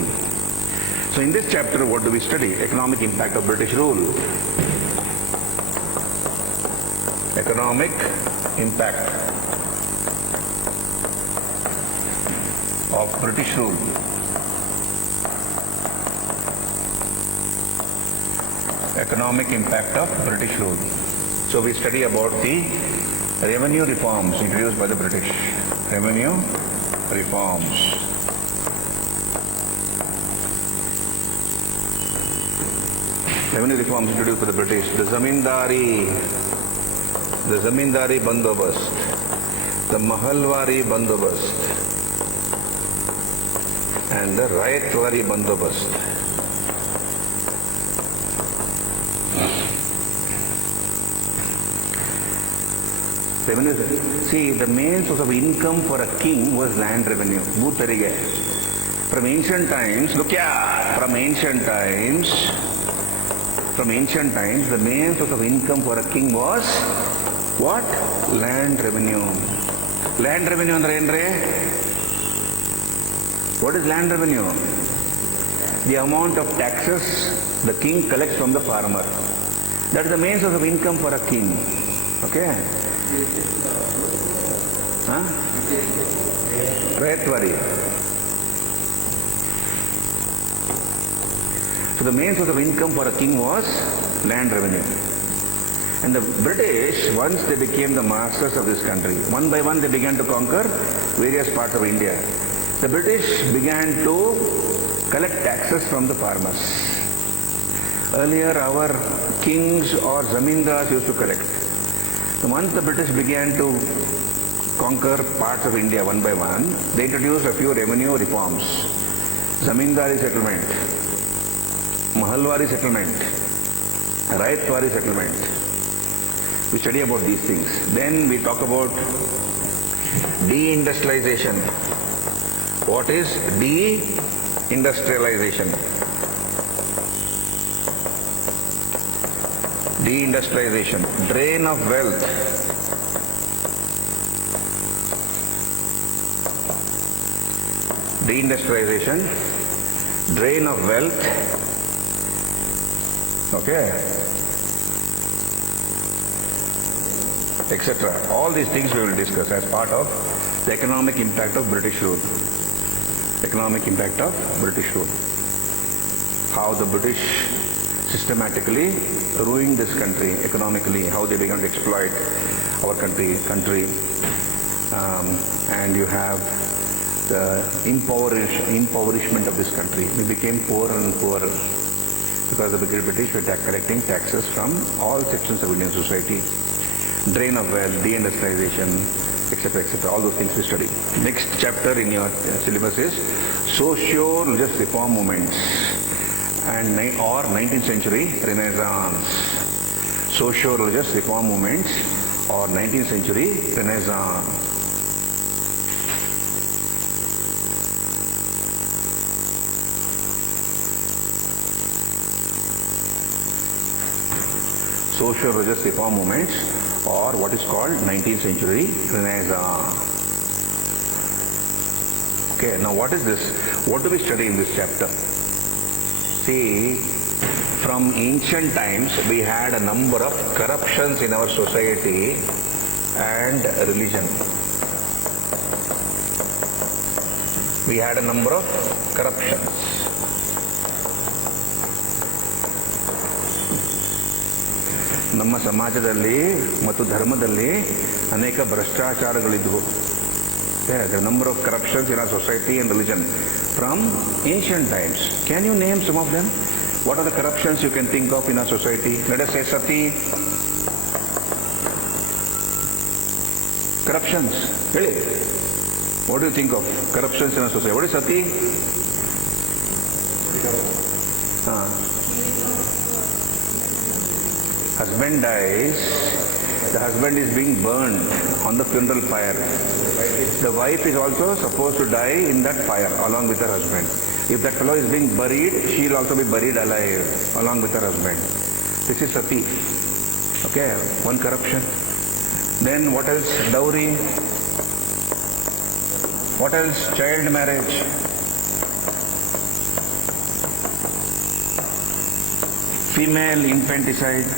So in this chapter, what do we study? Economic impact of British rule. Economic impact of British rule. Economic impact of British rule. So we study about the revenue reforms introduced by the British. Revenue reforms. Revenue reforms introduced by the British. The Zamindari Bandobast, the Mahalwari Bandobast, and the Rayatwari Bandobast. Revenue. See, the main source of income for a king was land revenue. Booth terige. From ancient times, look here. From ancient times, the main source of income for a king was what? Land revenue. Land revenue andre enre? What is land revenue? The amount of taxes the king collects from the farmer. That is the main source of income for a king. Okay? Huh? Rayatwari. So the main source of income for a king was land revenue. And the British, once they became the masters of this country, one by one they began to conquer various parts of India. The British began to collect taxes from the farmers. Earlier our kings or zamindars used to collect. So once the British began to conquer parts of India one by one, they introduced a few revenue reforms. Zamindari settlement, Mahalwari settlement, Rayatwari settlement. We study about these things. Then we talk about deindustrialization. What is deindustrialization? Deindustrialization, drain of wealth. Deindustrialization, drain of wealth. Okay. Etc. All these things we will discuss as part of the economic impact of British rule. Economic impact of British rule. How the British systematically ruined this country economically, how they began to exploit our country. And you have the impoverishment of this country. We became poorer and poorer because the British were collecting taxes from all sections of Indian society. Drain of wealth, deindustrialization, etc., etc. All those things we study. Next chapter in your syllabus is socio-religious reform movements or 19th century Renaissance. Socio-religious reform movements or 19th century Renaissance. Socio-religious reform movements or what is called 19th century Renaissance. Okay, now what is this? What do we study in this chapter? See, from ancient times we had a number of corruptions in our society and religion. We had a number of corruptions. ನಮ್ಮ ಸಮಾಜದಲ್ಲಿ ಮತ್ತು ಧರ್ಮದಲ್ಲಿ ಅನೇಕ ಭ್ರಷ್ಟಾಚಾರಗಳಿದ್ವು. The number of corruptions in our society and religion from ancient times. Can you name some of them? What are the corruptions you can think of in our society? Let us say sati. Corruptions. Really? What do you think of corruptions in our society? What is sati? Husband dies, the husband is being burned on the funeral pyre. The wife is also supposed to die in that fire along with her husband. If that fellow is being buried, she will also be buried alive along with her husband. This is sati. Okay, one corruption. Then what else? Dowry. What else? Child marriage. Female infanticide.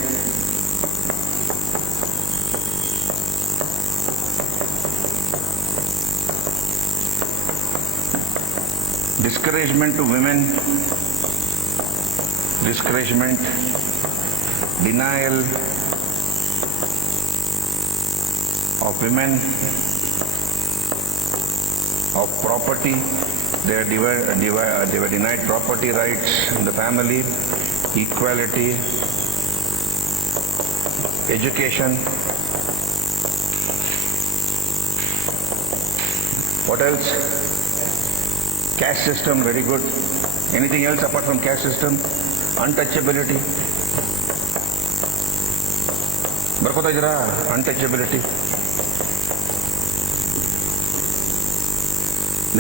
Discouragement to women, discouragement, denial of women, of property. They were denied property rights in the family, equality, education. What else? Caste system, very good. Anything else apart from caste system? Untouchability. ಬರ್ಕೋತಾ ಇದ್ದೀರಾ? Untouchability.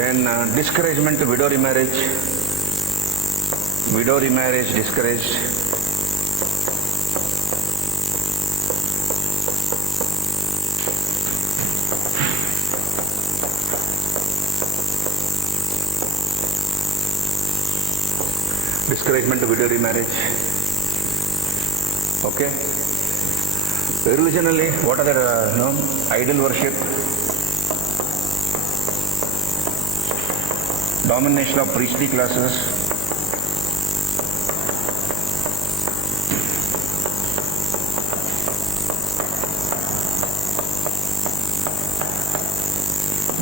Then discouragement to widow remarriage. Widow remarriage discouraged. Discouragement to widow remarriage. Okay. Religionally, what are the idol worship, domination of priestly classes,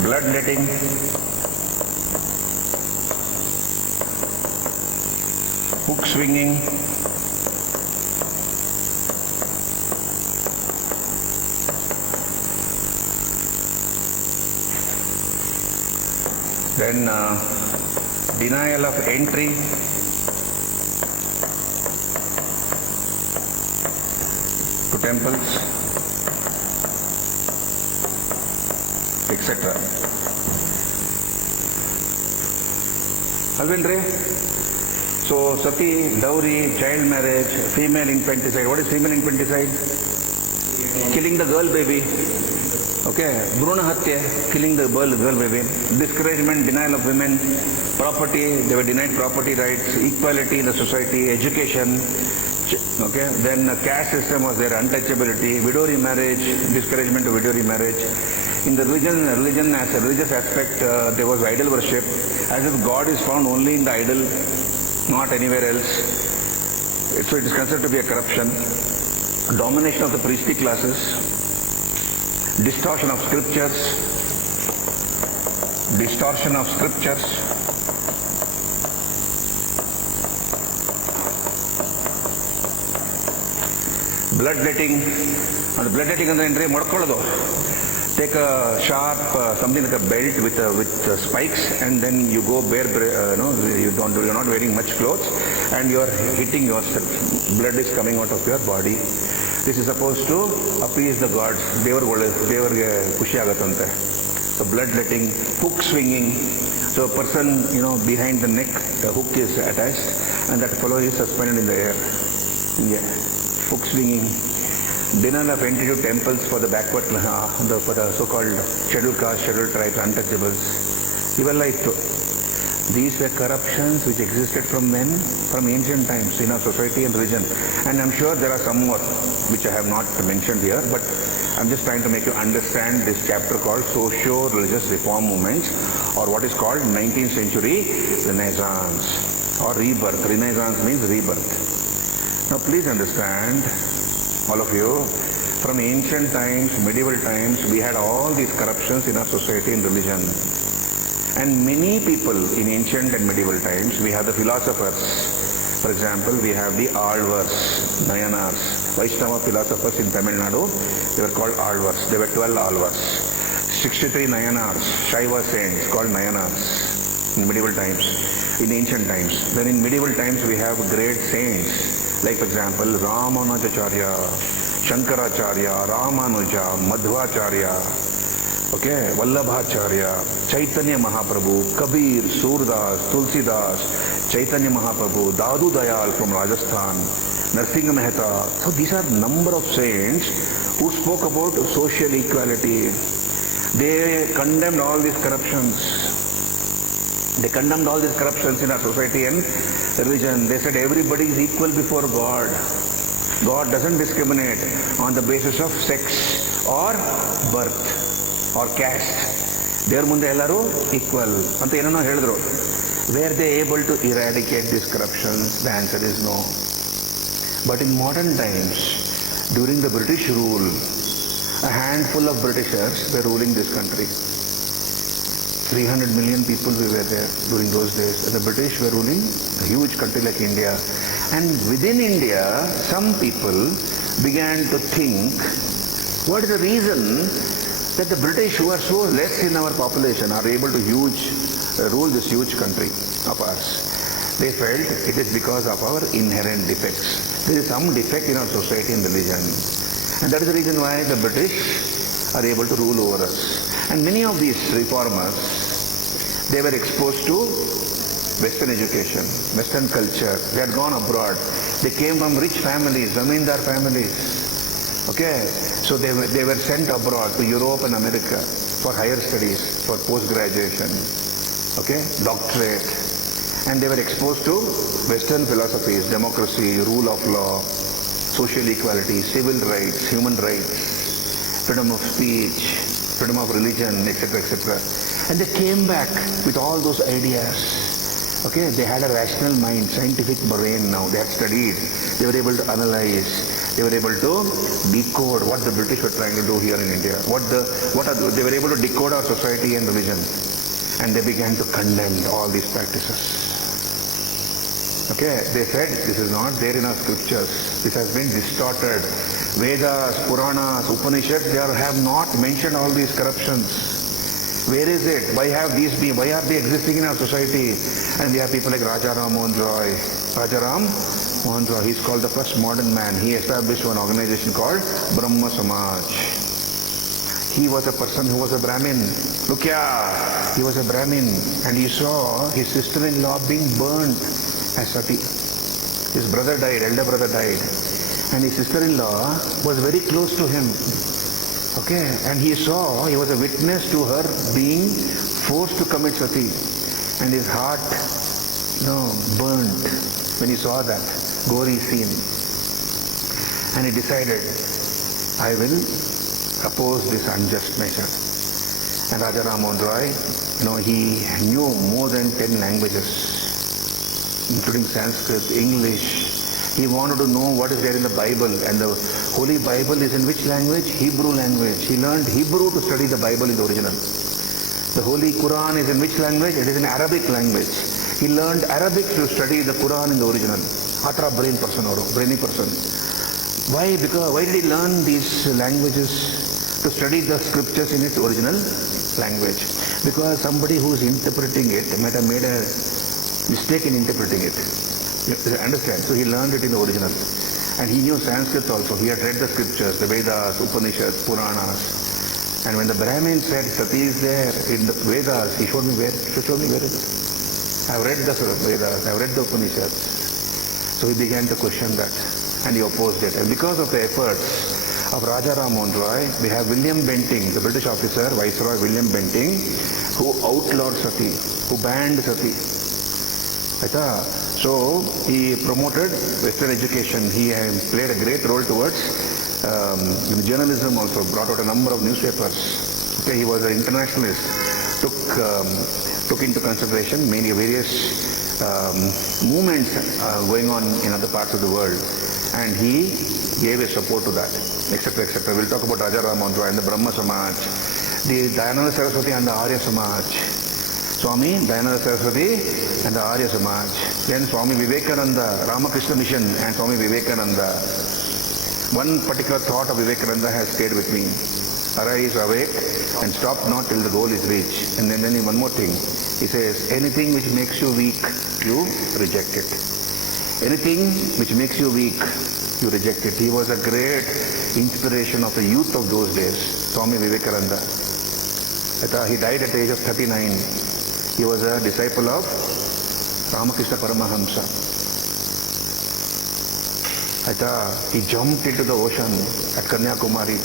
bloodletting, hook swinging, then denial of entry, to temples, etc. Alvindre? So, sati, dowry, child marriage, female infanticide. What is female infanticide? Killing the girl baby. Okay, Bruna Hatya, killing the girl baby. Discouragement, denial of women, property, they were denied property rights, equality in the society, education. Okay, then caste system was there, untouchability, widow remarriage, discouragement to widow remarriage. In the religion as a religious aspect, there was idol worship, as if God is found only in the idol, not anywhere else. So it is considered to be a corruption. Domination of the priestly classes, distortion of scriptures, bloodletting. And bloodletting ಅಂದ್ರೆ ಮಡ್ಕೊಳ್ಳೋದು. Take a sharp something like a belt with spikes, and then you go bare, you're not wearing much clothes, and you are hitting yourself. Blood is coming out of your body. This is supposed to appease the gods. ದೇವರಿಗೆ ಖುಷಿ ಆಗುತ್ತಂತೆ. So bloodletting, hook swinging. So a person, behind the neck, the hook is attached, and that fellow is suspended in the air. Yeah. Hook swinging. Denial of entry to temples for the backward, for the so-called scheduled caste, scheduled tribes, untouchables. Iveಲ್ಲ ಇತ್ತು. These were corruptions which existed from ancient times in our society and religion. And I'm sure there are some more which I have not mentioned here, but I'm just trying to make you understand this chapter called Socio-Religious Reform Movements, or what is called 19th century Renaissance or rebirth. Renaissance means rebirth. Now please understand, all of you, from ancient times, medieval times, we had all these corruptions in our society and religion. And many people in ancient and medieval times, we have the philosophers. For example, we have the Alvars, Nayanars. Vaishnava philosophers in Tamil Nadu, they were called Alvars. There were 12 Alvars. 63 Nayanars, Shaiva saints called Nayanars in medieval times, in ancient times. Then in medieval times, we have great saints. Like for example, Ramanujacharya, Shankaracharya, Ramanuja, Madhvacharya, okay, Vallabhacharya, Chaitanya Mahaprabhu, Kabir, Surdas, Tulsidas, Chaitanya Mahaprabhu, Dadu Dayal from Rajasthan, Narsingh Mehta. So these are number of saints who spoke about social equality. They condemned all these corruptions. They condemned all these corruptions in our society and religion. They said everybody is equal before God. God doesn't discriminate on the basis of sex or birth or caste. Their ಮುಂದೆ ಎಲ್ಲರೂ equal ಅಂತ ಏನೋ ಹೇಳಿದ್ರು. Were they able to eradicate these corruptions? The answer is no. But in modern times, during the British rule, a handful of Britishers were ruling this country. 300 million people we were there during those days. And the British were ruling a huge country like India. And within India, some people began to think, what is the reason that the British, who are so less in our population, are able to rule this huge country of ours? They felt it is because of our inherent defects. There is some defect in our society and religion. And that is the reason why the British are able to rule over us. And many of these reformers, they were exposed to Western education, Western culture. They had gone abroad. They came from rich families, zamindar families. Okay, so they were sent abroad to Europe and America for higher studies, for post-graduation, okay, doctorate. And they were exposed to Western philosophies, democracy, rule of law, social equality, civil rights, human rights, freedom of speech, freedom of religion, etc., etc. And they came back with all those ideas. Okay, they had a rational mind, scientific brain now. They had studied. They were able to analyze. They were able to decode what the British were trying to do here in India. They were able to decode our society and religion. And they began to condemn all these practices. Okay, they said this is not there in our scriptures. This has been distorted. Vedas, Puranas, Upanishads, they have not mentioned all these corruptions. Where is it? Why are they existing in our society? And we have people like Rajaram Mohan Roy. Rajaram Mohan Roy, he's called the first modern man. He established one organization called Brahma Samaj. He was a person who was a Brahmin. Look here, he was a Brahmin, and he saw his sister-in-law being burned as sati. His brother died, elder brother died, and his sister-in-law was very close to him. Okay, and he was a witness to her being forced to commit sati, and his heart, burned when he saw that gory scene. And he decided, I will oppose this unjust measure. And Rajaram Mohan Roy, he knew more than 10 languages, including Sanskrit, English. He wanted to know what is there in the Bible, and the Holy Bible is in which language? Hebrew language. He learned Hebrew to study the Bible in the original. The Holy Quran is in which language? It is in Arabic language. He learned Arabic to study the Quran in the original. Atra brainy person. Why? Why did he learn these languages? To study the scriptures in its original language. Because somebody who is interpreting it might have made a mistake in interpreting it. You understand? So he learned it in the original. And he knew Sanskrit also. He had read the scriptures, the Vedas, Upanishads, Puranas. And when the Brahmin said Sati is there in the Vedas, he showed me where it is. I've read the Vedas, I've read the Upanishads. So he began to question that. And he opposed it. And because of the efforts of Rajaram Mohan Roy, we have William Benting, the British officer, Viceroy William Benting, who outlawed Sati, who banned Sati. So he promoted Western education. He played a great role towards journalism also, brought out a number of newspapers. Okay, he was an internationalist, took into consideration many various movements going on in other parts of the world, and he gave his support to that, etc., etc. We'll talk about Rajaram Mohan Roy and the Brahma Samaj, the Dayananda Saraswati and the Arya Samaj. Swami Dayananda Saraswati and the Arya Samaj. Then Swami Vivekananda, Ramakrishna Mission and Swami Vivekananda. One particular thought of Vivekananda has stayed with me. Arise, awake, and stop not till the goal is reached. And then one more thing. He says, anything which makes you weak, you reject it. Anything which makes you weak, you reject it. He was a great inspiration of the youth of those days, Swami Vivekananda. He died at the age of 39. He was a disciple of Ramakrishna Paramahamsa. He jumped into the ocean at Kanyakumari,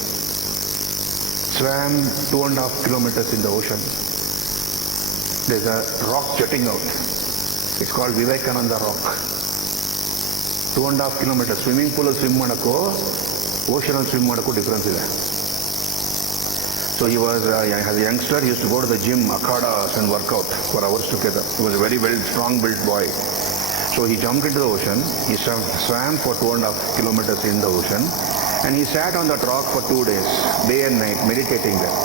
swam 2.5 kilometers in the ocean. There's a rock jutting out. It's called Vivekananda Rock. 2.5 kilometers. Swimming pool swim madako, ocean swim madako difference is. So he was, as a youngster, he used to go to the gym, akhadas, and work out for hours together. He was a very strong-built boy. So he jumped into the ocean, he swam for 2.5 kilometers in the ocean, and he sat on that rock for 2 days, day and night, meditating there.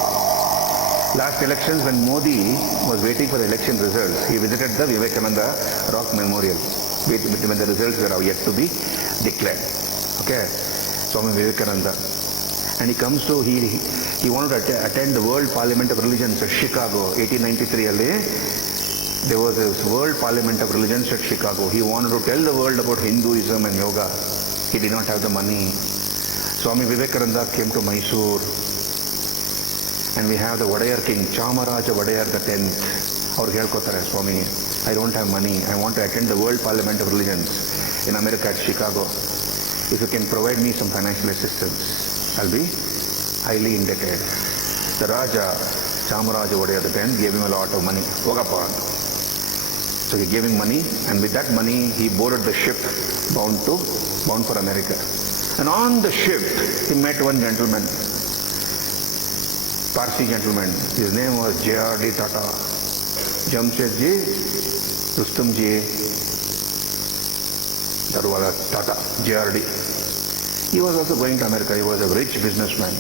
Last elections, when Modi was waiting for the election results, he visited the Vivekananda Rock Memorial when the results were yet to be declared. Okay, Swami Vivekananda. And he comes to, he wanted to attend the World Parliament of Religions at Chicago, 1893 ಅಲ್ಲಿ. There was this World Parliament of Religions at Chicago. He wanted to tell the world about Hinduism and yoga. He did not have the money. Swami Vivekananda came to Mysore. And we have the Wadayar king, Chamaraja Wadayar the 10th. ಅವ್ರು ಹೇಳ್ಕೊತಾರೆ, ಸ್ವಾಮಿ, I don't have money. I want to attend the World Parliament of Religions in America at Chicago. If you can provide me some financial assistance, I'll be highly indebted. The Raja, Chamaraja Wadayar the 10th, gave him a lot of money. Hogappa. So he gave him money, and with that money he boarded the ship bound for America. And on the ship he met one gentleman, Parsi gentleman. His name was J.R.D. Tata. Jamshedji, Rustamji, Darwala Tata, J.R.D. He was also going to America. He was a rich businessman.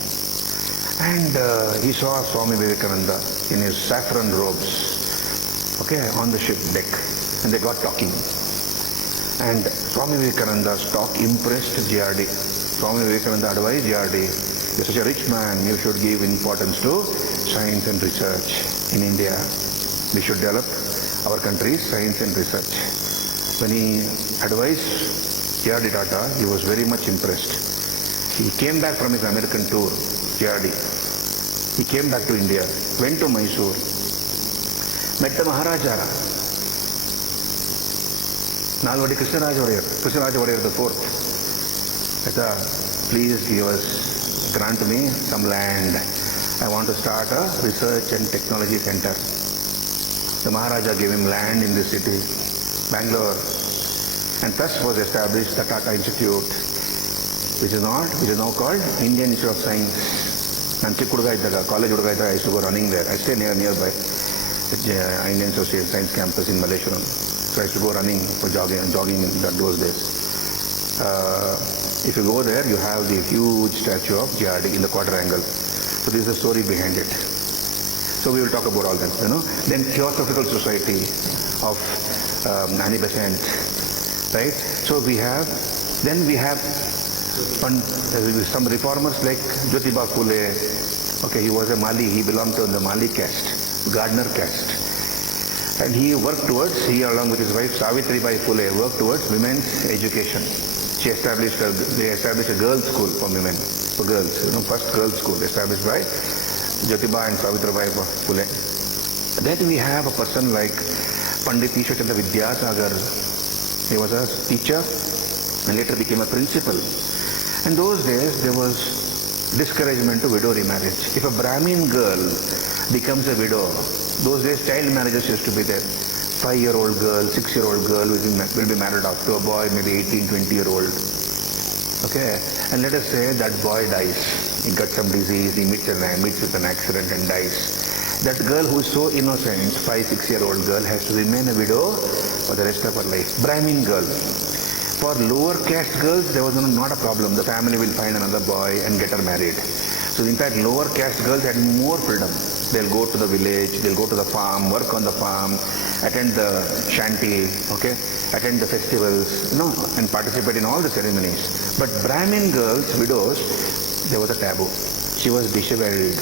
And he saw Swami Vivekananda in his saffron robes, okay, on the ship deck. And they got talking. And Swami Vivekananda's talk impressed J.R.D. Swami Vivekananda advised J.R.D., you're such a rich man, you should give importance to science and research in India. We should develop our country's science and research. When he advised J.R.D. Tata, he was very much impressed. He came back from his American tour, J.R.D. He came back to India, went to Mysore, met the Maharaja, Nalvadi Krishnaraja Wadayar the 4th. Please grant me some land. I want to start a research and technology center. The Maharaja gave him land in this city, Bangalore. And thus was established the Tata Institute, which is now called Indian Institute of Science. ನಾನು ಚಿಕ್ಕ ಹುಡುಗ ಇದ್ದಾಗ, college ಹುಡುಗ ಇದ್ದಾಗ, I used to go running there. I stay nearby Indian Association Science Campus in Malaysia. So I used to go running for jogging in those days. If you go there, you have the huge statue of J.R.D. in the quadrangle. So this is the story behind it. So we will talk about all that, Then Theosophical Society of Annie Besant, right? So we have some reformers like Jyotiba Phule. Okay, he was a Mali. He belonged to the Mali caste, Gardner caste. And he along with his wife Savitribai Phule, worked towards women's education. They established a girls' school for women, for girls, first girls' school established by Jyotiba and Savitribai Phule. Then we have a person like Pandit Ishwarchandra Vidyasagar. He was a teacher and later became a principal. In those days, there was discouragement to widow remarriage. If a Brahmin girl becomes a widow, those days child marriages used to be there. 5-year-old girl, 6-year-old girl will be married off to a boy, maybe 18, 20-year-old. Okay, and let us say that boy dies. He got some disease, he meets with an accident and dies. That girl who is so innocent, 5, 6-year-old girl, has to remain a widow for the rest of her life. Brahmin girl. For lower caste girls, there was not a problem. The family will find another boy and get her married. So in fact, lower caste girls had more freedom. They'll go to the village, they'll go to the farm, work on the farm, attend the shanty, okay, attend the festivals, and participate in all the ceremonies. But Brahmin girls, widows, there was a taboo. She was disheveled.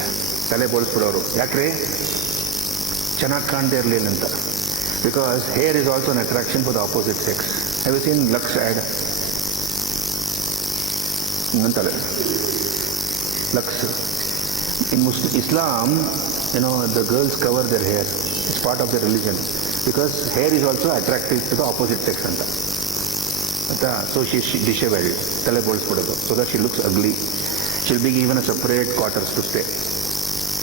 Tale bolspudoru. Yakre? Chanag kante irlilla anta. Because hair is also an attraction for the opposite sex. Have you seen Lux ad? Lux. In Islam, the girls cover their hair. It's part of their religion. Because hair is also attractive to the opposite sex. So she's disheveled. So that she looks ugly. She'll be given a separate quarters to stay.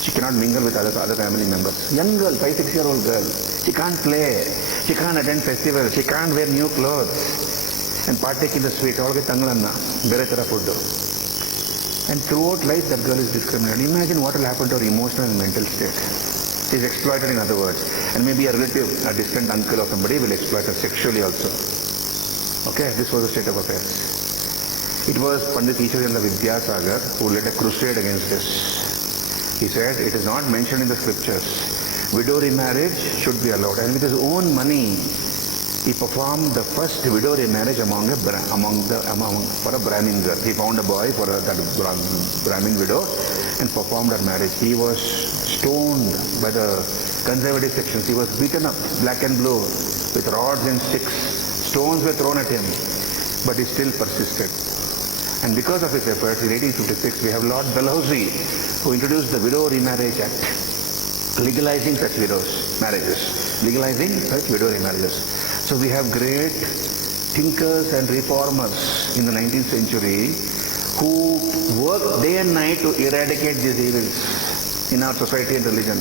She cannot mingle with other family members. Young girl, 5, 6-year-old girl. She can't play. She can't attend festivals. She can't wear new clothes. And partake in the sweet. Avage tangalanna. Bere tara food. And throughout life, that girl is discriminated. Imagine what will happen to her emotional and mental state. She is exploited, in other words. And maybe a relative, a distant uncle or somebody will exploit her sexually also. Okay, this was the state of affairs. It was Pandit Ishwarchandra Vidyasagar who led a crusade against this. He said, it is not mentioned in the scriptures. Widow remarriage should be allowed. And with his own money, he performed the first widow remarriage for a Brahmin girl. He found a boy for that Brahmin widow and performed her marriage. He was stoned by the conservative sections. He was beaten up, black and blue, with rods and sticks. Stones were thrown at him, but he still persisted. And because of his efforts, in 1856, we have Lord Dalhousie, who introduced the Widow Remarriage Act, legalizing such marriages. Legalizing such widow remarriages. So we have great thinkers and reformers in the 19th century who work day and night to eradicate these evils in our society and religion.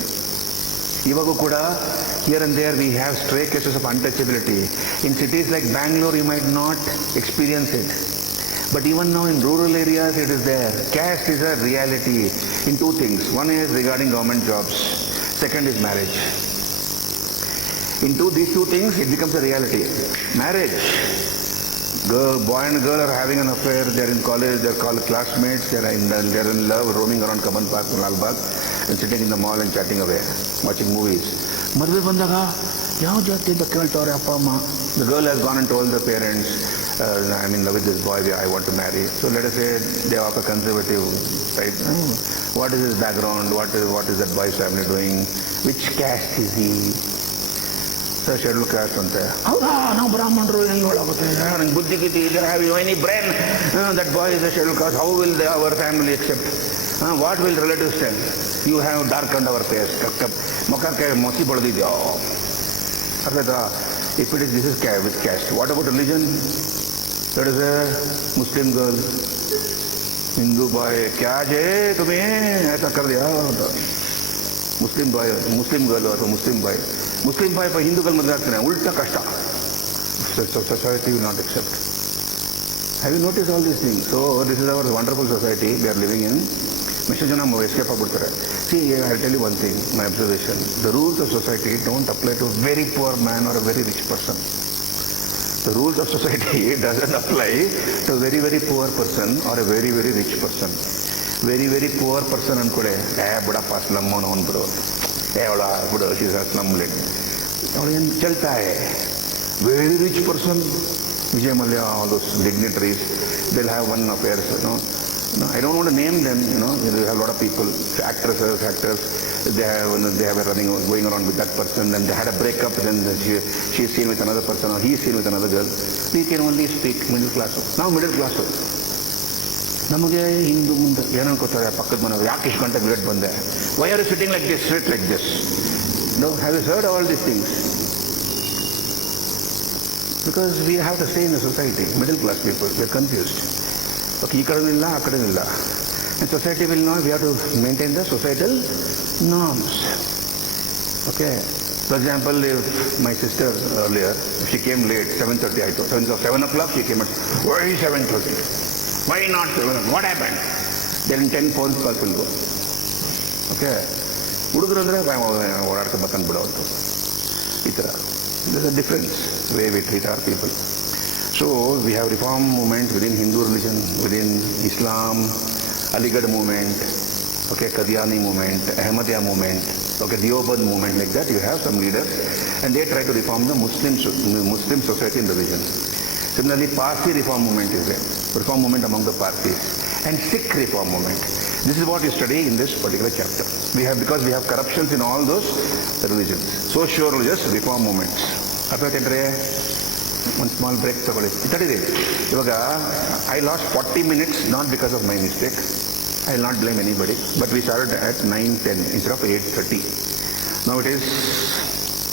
Ivagu kuda, here and there we have stray cases of untouchability. In cities like Bangalore, you might not experience it. But even now in rural areas, it is there. Caste is a reality in two things. One is regarding government jobs. Second is marriage. In these two things, it becomes a reality. Marriage. Boy and girl are having an affair. They're in college. They're called classmates. They're in love, roaming around Kaman Park, Lalbagh, and sitting in the mall and chatting away, watching movies. Madhve bandaga, yav jati da keltore appa amma. The girl has gone and told the parents, I'm in love with this boy, I want to marry. So let us say they are of a conservative side. What is his background? What is that boy's family doing? Which caste is he? So scheduled caste ante. Hauda, now Brahmanru hengoಳಾಗುತ್ತೆ. Buddhi giti, they have any brain. That boy is a scheduled caste. How will our family accept? What will relatives tell? You have darkened our face. Mokake mosi ಬಡ್ದಿದ್ಯೋ. If it is this is with caste, what about religion? That is a Muslim girl, Hindu boy. क्या जे तुम्हें ऐसा कर दिया? Muslim boy, Muslim girl or Muslim boy. Muslim boy पर Hindu girl मदद करना उल्टा कष्टा. So society will not accept. Have you noticed all these things? So this is our wonderful society we are living in. Mr. Janam escape ಆಗ್ಬಿಡ್ತಾರೆ. See, I'll tell you one thing, my observation. The rules of society don't apply to a very poor man or a very rich person. The rules of society doesn't apply to a very, very poor person or a very, very rich person. Very, very poor person ಅನ್ಕೊಡೆ ಬುಡಪ್ಪ slum ಅವನು ಬಿಡು ಅವಳ ಬಿಡು she's a slum lady ಅವಳು ಏನು ಚಲ್ತಾ है. Very rich person, Vijay Mallya, all those dignitaries, they'll have one affair, No, I don't want to name them, They have a lot of people, actors, they have going around with that person, then they had a breakup, then she is seen with another person, or he is seen with another girl. We can only speak middle class. Now middle class. ನಮಗೆ ಹಿಂದೂ ಮುಂದೆ ಏನು ಅನ್ಕೋತಾರೆ ಪಕ್ಕದ ಮನೆಯವರು ಯಾಕೆ ಇಷ್ಟು ಗಂಟೆ late ಬಂದೆ? Why are you sitting like this, sit like this? No, have you heard all these things? Because we have to stay in the society, middle class people, we are confused. Okay, ಈ ಕಡೆ ಇಲ್ಲ ಆ ಕಡೆ ಇಲ್ಲ. And society will not, we have to maintain the societal norms. Okay. For example, if my sister earlier, she came late, 7:30 I told. 7 o'clock she came at, why 7:30? Why not 7? What happened? Then 10 phone calls will go. Okay. ಹುಡುಗರು ಅಂದರೆ ಓಡಾಡ್ಕೊಂಡು ಬಂದ್ಬಿಡೋದು ಈ ಥರ. There's a difference way we treat our people. So we have reform movement within Hindu religion, within Islam, Aligarh movement, okay, Qadiani movement, Ahmadiyya movement, okay, Deoband movement, like that. You have some leaders, and they try to reform the Muslim society and religion. Similarly, Parsi reform movement is there, reform movement among the Parsis, and Sikh reform movement. This is what you study in this particular chapter. Because we have corruptions in all those religions, socio-religious reform movements. One small break ತಗೊಳ್ಳಿ. ಇವಾಗ I lost 40 minutes not because of my mistake. I will not blame anybody. But we started at 9:10 instead of 8:30. Now it is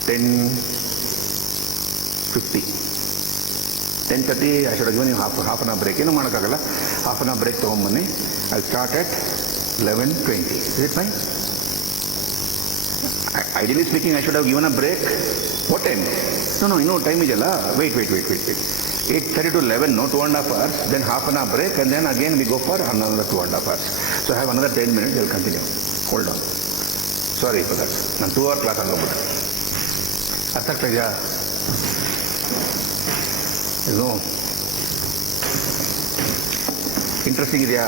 10:50. 10:30 I should have given you half an hour break. ಏನು ಮಾಡೋಕ್ಕಾಗಲ್ಲ. Half an hour break ತೊಗೊಂಬನ್ನಿ. I'll start at 11:20. Is it fine? Ideally speaking, I should have given a break. What time? No, time is alla. Wait. 8:30 to 11, no, 2.5 hours. Then half an hour break, and then again we go for another 2.5 hours. So I have another 10 minutes. I will continue. Hold on. Sorry for that. ನಾನು 2 hour class ಆಗೋಗ್ಬಿಟ್ಟೆ. ಅರ್ಥ ಆಗ್ತಾ ಇದೆಯಾ? ಇದು interesting ಇದೆಯಾ?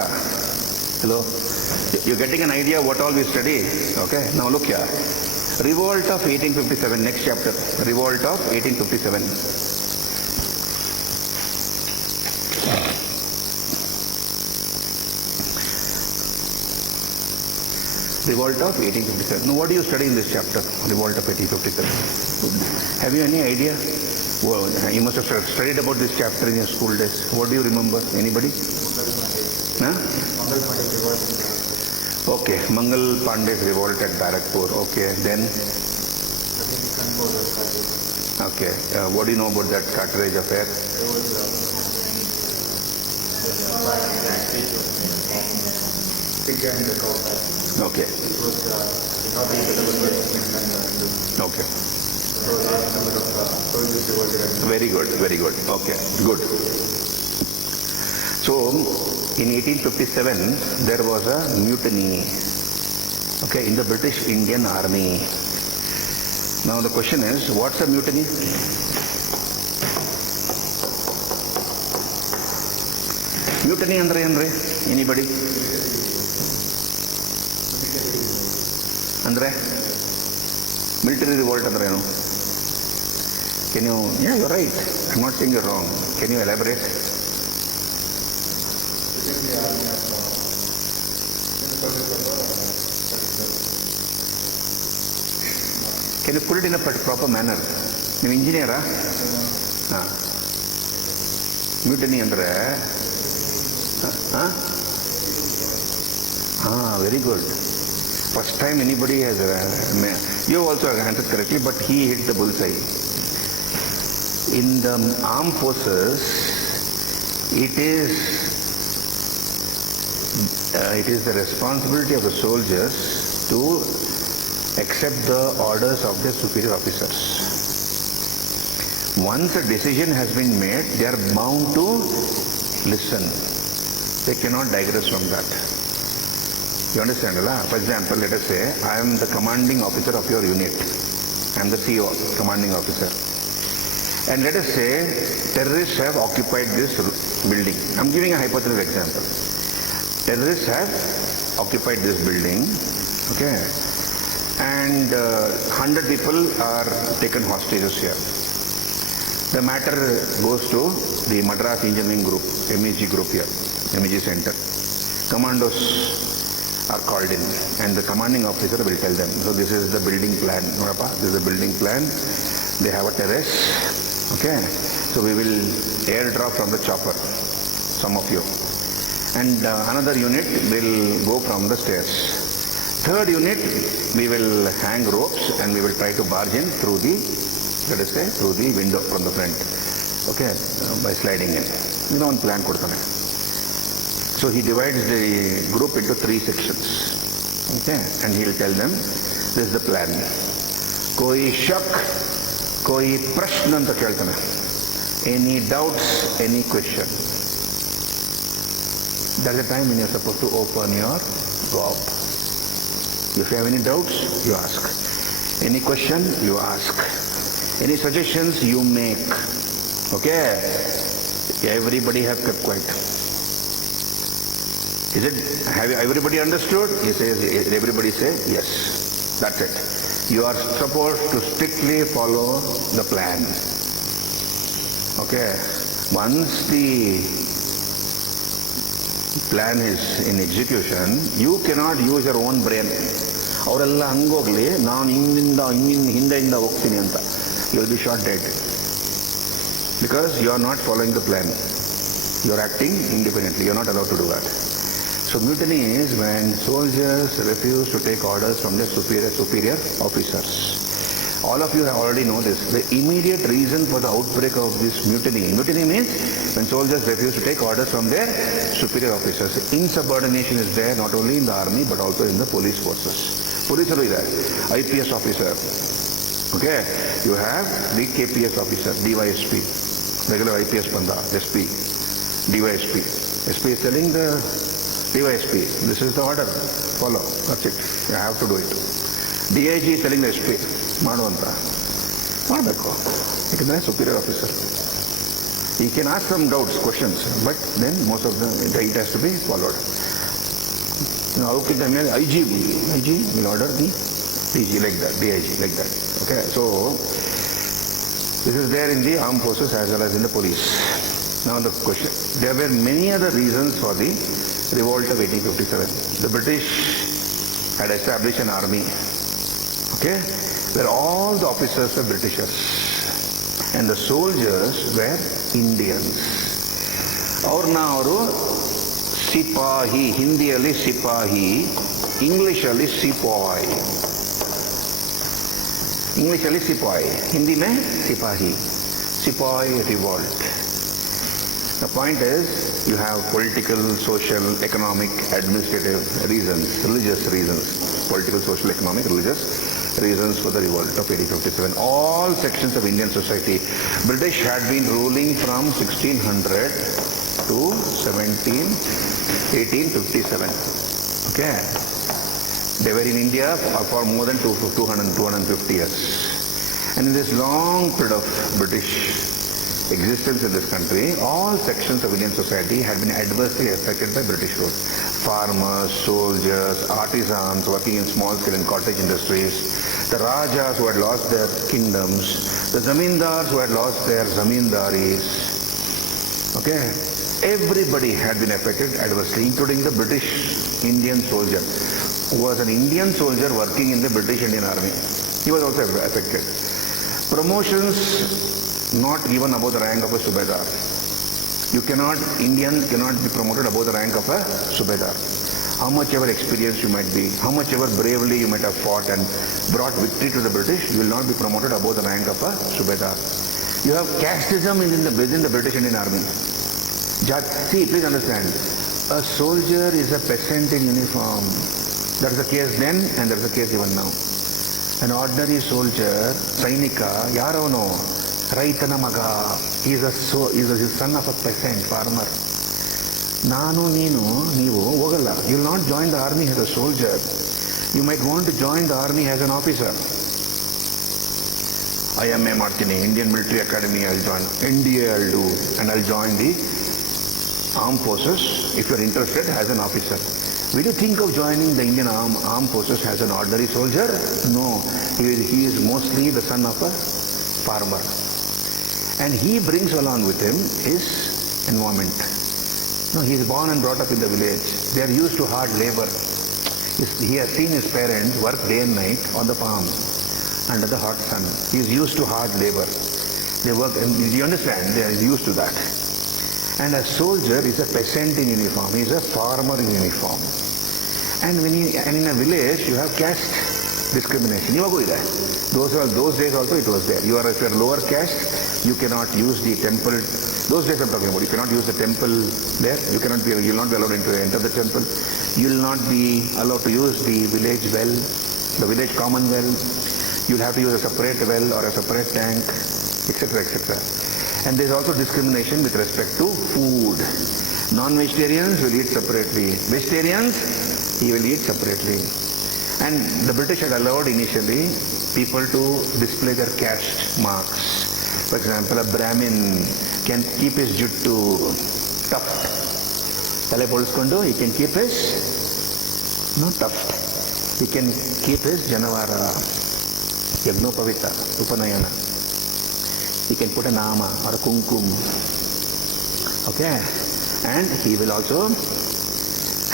Hello You're getting an idea what all we study. Okay, now look here. Revolt of 1857, next chapter. Revolt of 1857. Revolt of 1857. Now, what do you study in this chapter? Revolt of 1857. Have you any idea? Well, you must have studied about this chapter in your school days. What do you remember? Anybody? Huh? Okay, Mangal Pandey's revolt at Barakpur. Okay, then? Okay, what do you know about that Carteret affair? Okay. Okay. Very good, very good. Okay, good. So, in 1857, there was a mutiny, okay, in the British Indian Army. Now the question is, what's a mutiny? Mutiny andre andre? Anybody? Andre? Military revolt andre no? Can you, yeah, you're right. I'm not saying you're wrong. Can you elaborate? Can you put it in a proper manner? You're an engineer, huh? Mutiny andre? Very good. First time anybody has, you also answered correctly, but he hit the bullseye. In the armed forces, it is the responsibility of the soldiers to accept the orders of their superior officers. Once a decision has been made, they are bound to listen. They cannot digress from that. You understand, right? For example, let us say I am the commanding officer of your unit. I am the CO, commanding officer. And let us say terrorists have occupied this building. I am giving a hypothetical example. Terrorists have occupied this building, okay, and 100 people are taken hostages here. The matter goes to the Madras Engineering Group, MEG group here, MEG Center. Commandos are called in and the commanding officer will tell them, so this is the building plan, this is the building plan, they have a terrace, okay, so we will airdrop from the chopper, some of you, and another unit will go from the stairs. Third unit, we will hang ropes and we will try to barge in through the, let us say, through the window from the front, okay, by sliding in. You know, one plan kodutane. So he divides the group into 3 sections, okay, and he will tell them, this is the plan. Koi shak, koi prashna anta keltane. Any doubts, any question. That's the time when you are supposed to open your gob. If you have any doubts, you ask. Any question, you ask. Any suggestions, you make. Okay? Everybody have kept quiet. Is it, have everybody understood? He says, everybody say, yes. That's it. You are supposed to strictly follow the plan. Okay? Once the plan is in execution, you cannot use your own brain. ಅವರೆಲ್ಲ ಹಂಗೋಗ್ಲಿ ನಾನು ಹಿಂದೆಯಿಂದ ಹೋಗ್ತೀನಿ ಅಂತ. You will be shot dead. Because you are not following the plan. You are acting independently. You are not allowed to do that. So mutiny is when soldiers refuse to take orders from their superior officers. All of you already know this. The immediate reason for the outbreak of this mutiny means when soldiers refuse to take orders from their superior officers. Insubordination is there not only in the army but also in the police forces. Police are there. IPS officer. Okay, you have the KPS officer, DYSP, regular IPS Panda, SP, DYSP. SP is telling the DYSP, this is the order, follow, that's it, you have to do it. DIG is telling the SP, ಮಾಡುವಂತ ಮಾಡಬೇಕು, ಯಾಕಂದರೆ superior officer. He can ask some doubts, questions, but then most of them, it has to be followed. How can IG will order the DG like that, DIG like that. Okay, so this is there in the armed forces as well as in the police. Now the question, there were many other reasons for the revolt of 1857. The British had established an army, okay, where all the officers were Britishers and the soldiers were Indians. ಅವರು ಸಿಪಾಹಿ, ಹಿಂದಿಯಲ್ಲಿ ಸಿಪಾಹಿ, ಇಂಗ್ಲಿಷಲ್ಲಿ ಸಿಪಾಯಿ. इंग्लिशली सिपाही, हिंदी में सिपाही. Sipahi revolt. The point is, you have political, social, economic, administrative reasons, religious reasons, political, social, economic, religious reasons for the revolt of 1857. All sections of Indian society. British had been ruling from 1600 to 1857. Okay. They were in India for more than 250 years. And in this long period of British existence in this country, all sections of Indian society had been adversely affected by British rule. Farmers, soldiers, artisans working in small scale and cottage industries, the Rajas who had lost their kingdoms, the Zamindars who had lost their Zamindaris. Okay? Everybody had been affected adversely, including the British Indian soldier, who was an Indian soldier working in the British Indian Army. He was also affected. Promotions not given above the rank of a Subedar. Indian cannot be promoted above the rank of a Subedar. How much ever experienced you might be, how much ever bravely you might have fought and brought victory to the British, you will not be promoted above the rank of a Subedar. You have casteism within the British Indian Army. See, please understand, a soldier is a peasant in uniform. That is the case then and that is the case even now. An ordinary soldier, Sainika, Yaravano, Raitana Maga, he is the son of a peasant, farmer. Nanu, Ninu, Nivu, Vogala. You will not join the army as a soldier. You might want to join the army as an officer. IMA Martini, Indian Military Academy, I will join. NDA I will do, and I will join the armed forces if you are interested as an officer. Will you think of joining the Indian armed forces as an ordinary soldier? No. He is mostly the son of a farmer. And he brings along with him his environment. No, he is born and brought up in the village. They are used to hard labor. He has seen his parents work day and night on the farm under the hot sun. He is used to hard labor. They work, and you understand, they are used to that. And a soldier is a peasant in uniform. He is a farmer in uniform. And in a village, you have caste discrimination. Those days also it was there. If you are lower caste, you cannot use the temple. Those days I'm talking about. You cannot use the temple there. You will not be allowed to enter the temple. You will not be allowed to use the village well, the village common well. You will have to use a separate well or a separate tank, etc., etc. And there is also discrimination with respect to food. Non-vegetarians will eat separately. Vegetarians, he will eat separately. And the British had allowed initially people to display their caste marks. For example, a Brahmin can keep his juttu tuft. Tale polskondo, he can keep his tuft. He can keep his Janavara, Yagnopavita, Upanayana. He can put a nama or a kumkum. Okay? And he will also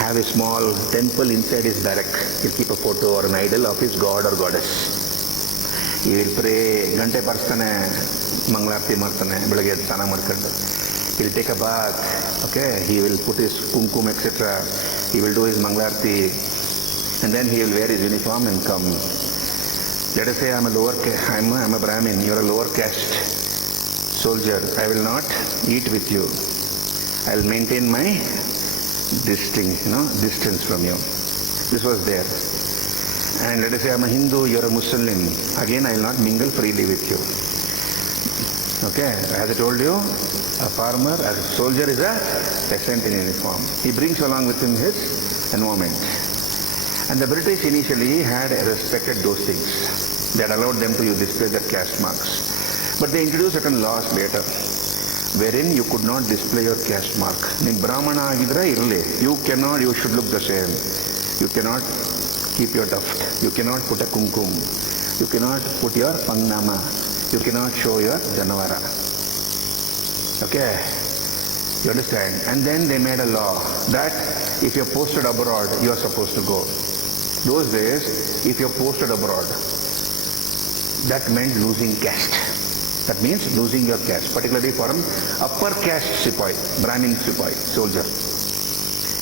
have a small temple inside his barrack. He'll keep a photo or an idol of his god or goddess. He will pray, gante barstane, mangalarti martane, belage stana madkondu. He'll take a bath. Okay? He will put his kumkum, etc. He will do his mangalarti. And then he will wear his uniform and come. Let us say I'm a Brahmin, you're a lower caste soldier. I will not eat with you. I will maintain my distance from you. This was there. And let us say I'm a Hindu, you're a Muslim. Again, I will not mingle freely with you. Okay, as I told you, a farmer, a soldier is a peasant in uniform. He brings along with him his environment. And the British initially had respected those things. They had allowed them to display their caste marks. But they introduced certain laws later, wherein you could not display your caste mark. In Brahmana agidra irle, you should look the same. You cannot keep your tuft. You cannot put a kumkum. You cannot put your pangnama. You cannot show your janavara. Okay? You understand? And then they made a law that if you're posted abroad, you are supposed to go. Those days, if you're posted abroad, that meant losing caste. That means losing your caste, particularly for an upper caste sepoy, Brahmin sepoy, soldier.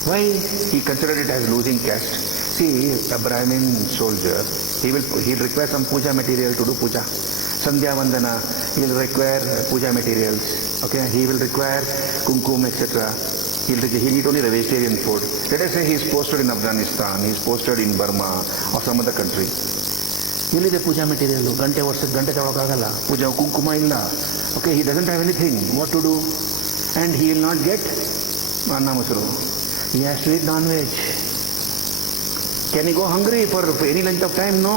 Why he considered it as losing caste? See, a Brahmin soldier, he'll require some puja material to do puja. Sandhya Vandana, he'll require puja materials. Okay, he will require kumkum, etc. He'll eat only the vegetarian food. Let us say he's posted in Afghanistan, he's posted in Burma or some other country. ಎಲ್ಲಿದೆ ಪೂಜಾ material ಗಂಟೆ ತಗೊಳಕ್ಕಾಗಲ್ಲ ಪೂಜಾ ಕುಂಕುಮ ಇಲ್ಲ okay he doesn't have anything what to do and he will not get anna mosaru he has to eat non veg can he go hungry for any length of time no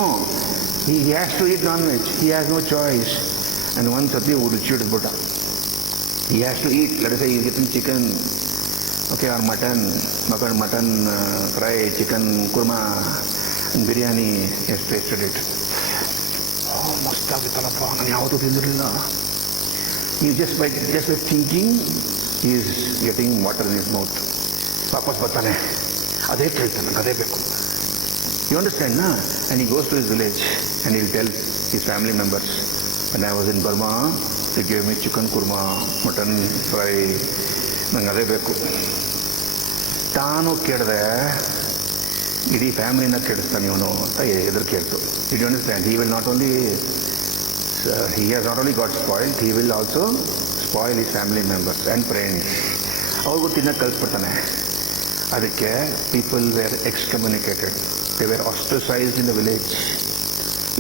he has to eat non veg he has no choice and ಒಂದು ಸತಿ ರುಚಿ ಹಿಡಿದ್ಬಿಟ್ಟ he has to eat let say is getting chicken okay or mutton fry chicken kurma biryani as tasted it ಮಸ್ತಾಗಿತ್ತಲ್ಲಪ್ಪ ನಾನು ಯಾವತ್ತೂ ತಿಂದಿರಲಿಲ್ಲ ಈ just by thinking is getting water in his mouth ವಾಪಸ್ ಬರ್ತಾನೆ ಅದೇ ಕೇಳ್ತಾನೆ ನನಗೆ ಅದೇ ಬೇಕು ಯು ಅಂಡರ್ಸ್ಟ್ಯಾಂಡ್ ನಾ and he goes to his village and will tell his family members and I was in Burma they gave me chicken kurma mutton fry ನಂಗೆ ಅದೇ ಬೇಕು ತಾನು ಕೇಳಿದೆ ಇಡೀ ಫ್ಯಾಮಿಲಿನ ಕೆಡಿಸ್ತಾನೆ ಇವನು ಅಂತ ಎದುರು ಕೇಳ್ತು it you understand he will not only he has not only got spoiled he will also spoil his family members and friends ಅವ್ರಿಗೂ ತಿನ್ನಕ್ಕೆ ಕಲಿಸ್ಬಿಡ್ತಾನೆ ಅದಕ್ಕೆ people were excommunicated they were ostracised in the village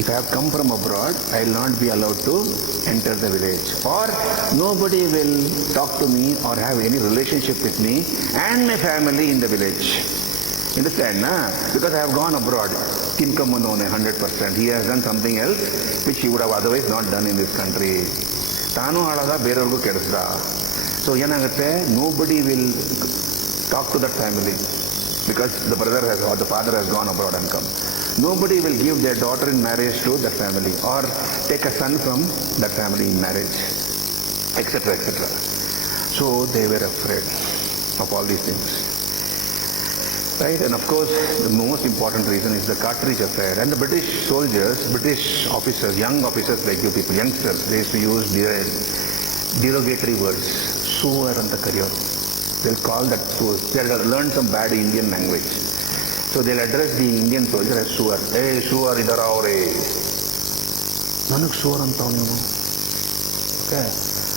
if I have come from abroad, I will not be allowed to enter the village, or nobody will talk to me or have any relationship with me and my family in the village. Understand, na? Because I have gone abroad. Kinkamanone 100%. He has done something else which he would have otherwise not done in this country. Tanu halada berorgu kedisda. So yenagutte, nobody will talk to that family because the brother has or the father has gone abroad and come. Nobody will give their daughter in marriage to that family or take a son from that family in marriage, etc., etc. So they were afraid of all these things. Right? And of course, the most important reason is the cartridge affair. And the British soldiers, British officers, young officers like you people, youngsters, they used to use derogatory words. Suvar anta kariyoru. They'll call that suvar. They'll learn some bad Indian language. So they'll address the Indian soldier as suvar. Hey, suvar idhar aao re. Nanuk suvar anta nenu. Okay.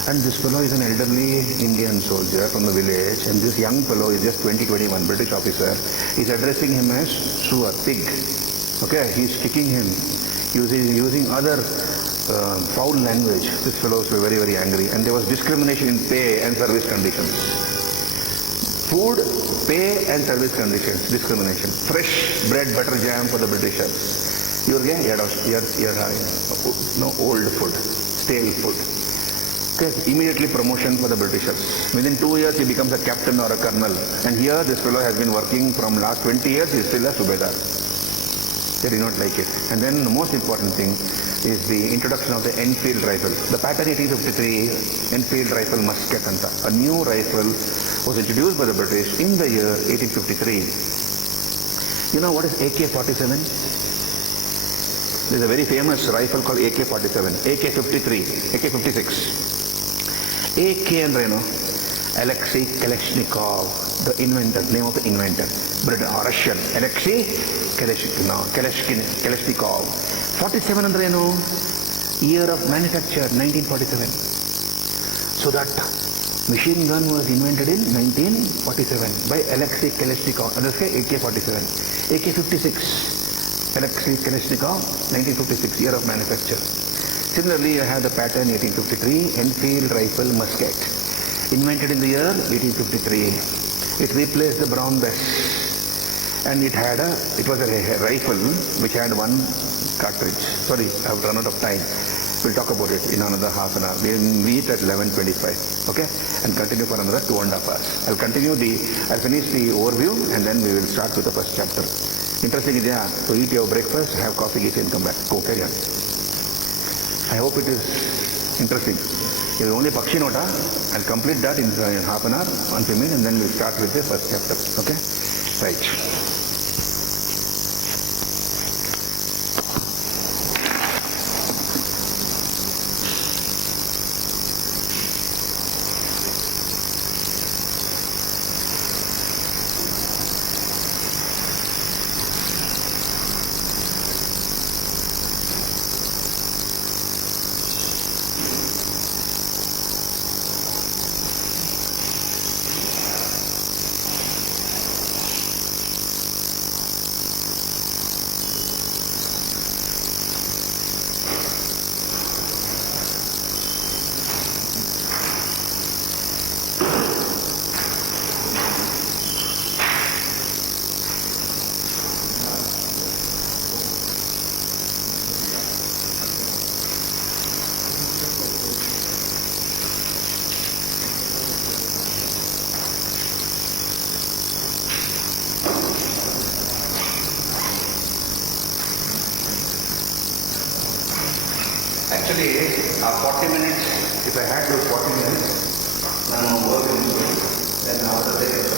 And this fellow is an elderly Indian soldier from the village, and this young fellow is just 20-21, British officer. He's addressing him as suvar, pig. Okay, he's kicking him, using other foul language. This fellow was very, very angry, and there was discrimination in pay and service conditions. Food, pay and service conditions, discrimination. Fresh bread, butter, jam for the Britishers. You're old food, stale food. Okay, immediately promotion for the Britishers. Within 2 years he becomes a captain or a colonel. And here this fellow has been working from last 20 years, he is still a subedar. They did not like it. And then the most important thing is the introduction of the Enfield rifle. The pattern 1853 Enfield rifle musket anta. A new rifle was introduced by the British in the year 1853. You know what is AK-47? There is a very famous rifle called AK-47, AK-53, AK-56. AK andreno, Alexei Kalashnikov, the inventor, name of the inventor, Russian, Alexei Kalashnikov. 47 andreno, year of manufacture, 1947. So that machine gun was invented in 1947 by Alexei Kalashnikov, and that's AK-47. AK-56, Alexei Kalashnikov, 1956, year of manufacture. Similarly, I have the pattern 1853 Enfield rifle musket, invented in the year 1853. It replaced the brown bess, and it was a rifle which had one cartridge. Sorry, I have run out of time. We'll talk about it in another half an hour. We'll meet at 11:25, okay? And continue for another 2.5 hours. I'll finish the overview and then we will start with the first chapter. Interesting idea. So eat your breakfast, have coffee, get and come back. Go, carry on. I hope it is interesting. If you only Pakshi Nota, I'll complete that in half an hour, once we meet, and then we'll start with the first chapter, okay? Right. Actually, 40 minutes, if I had those 40 minutes, I'm working, then after that,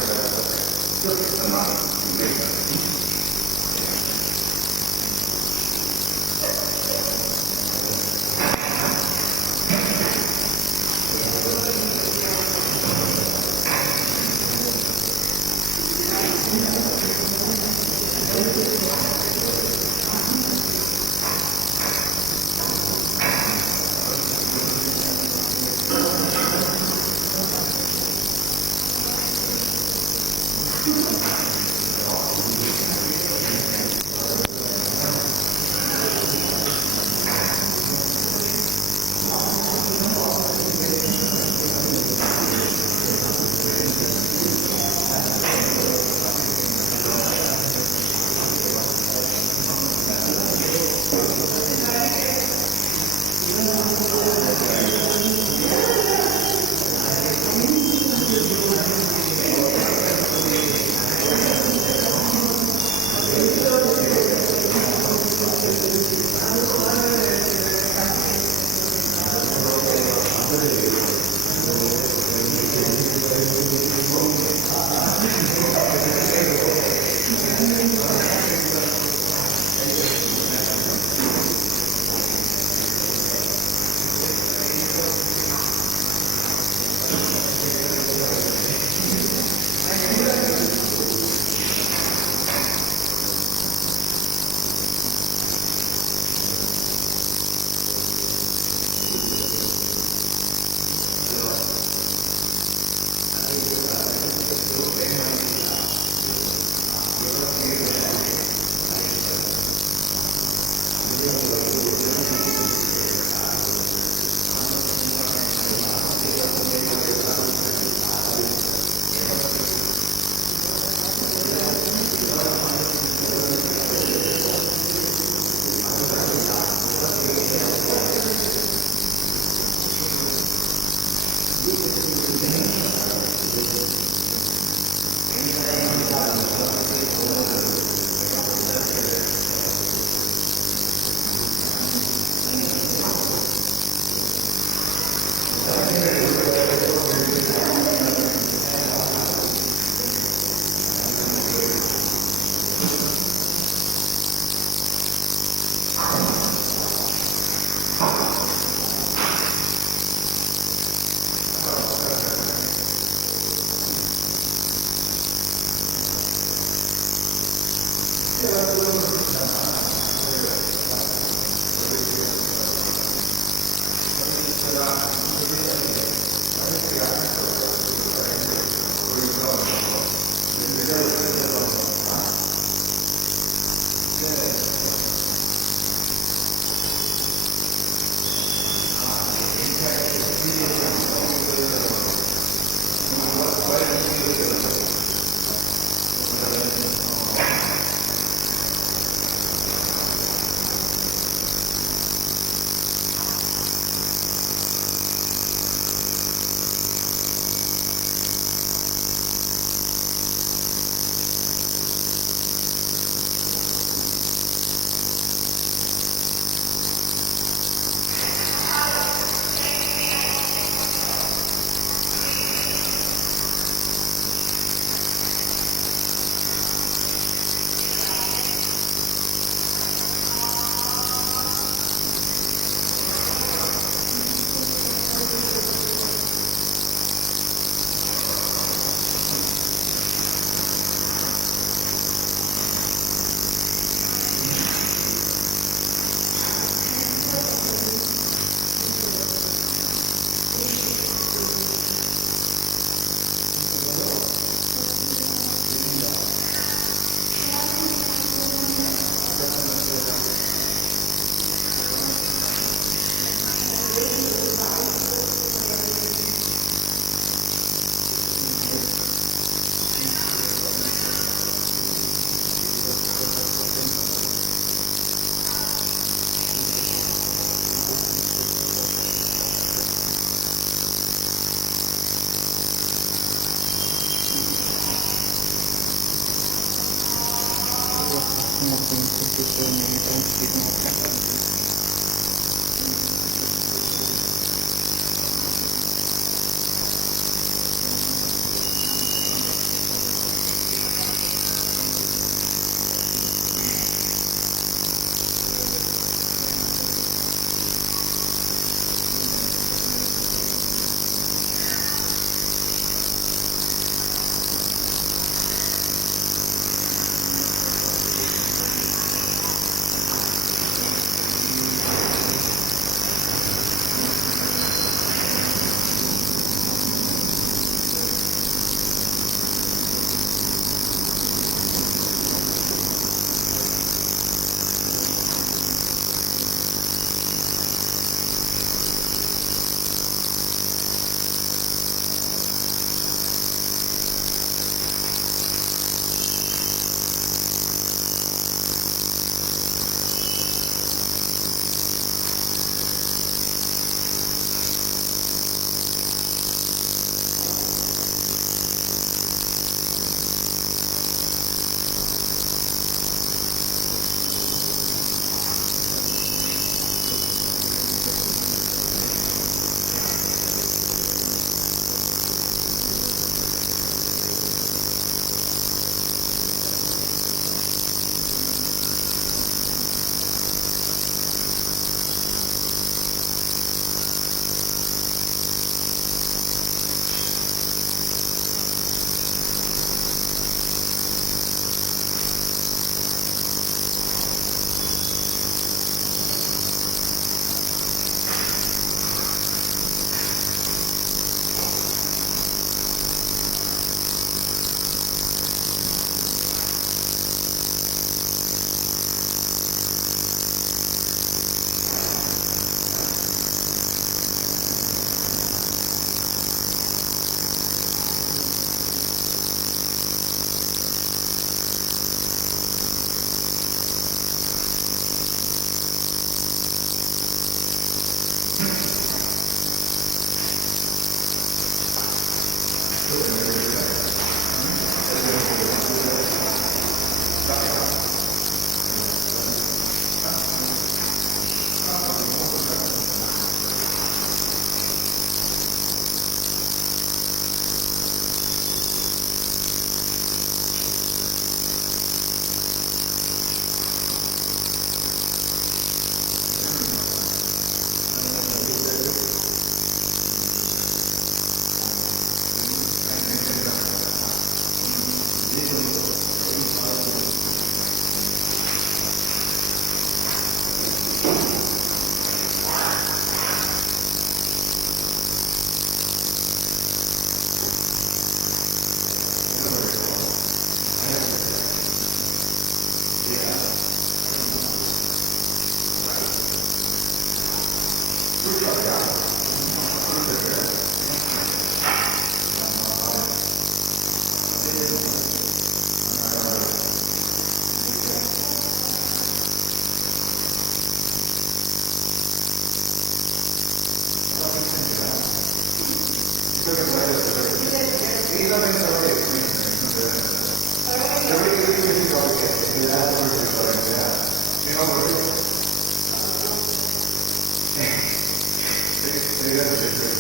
Gracias.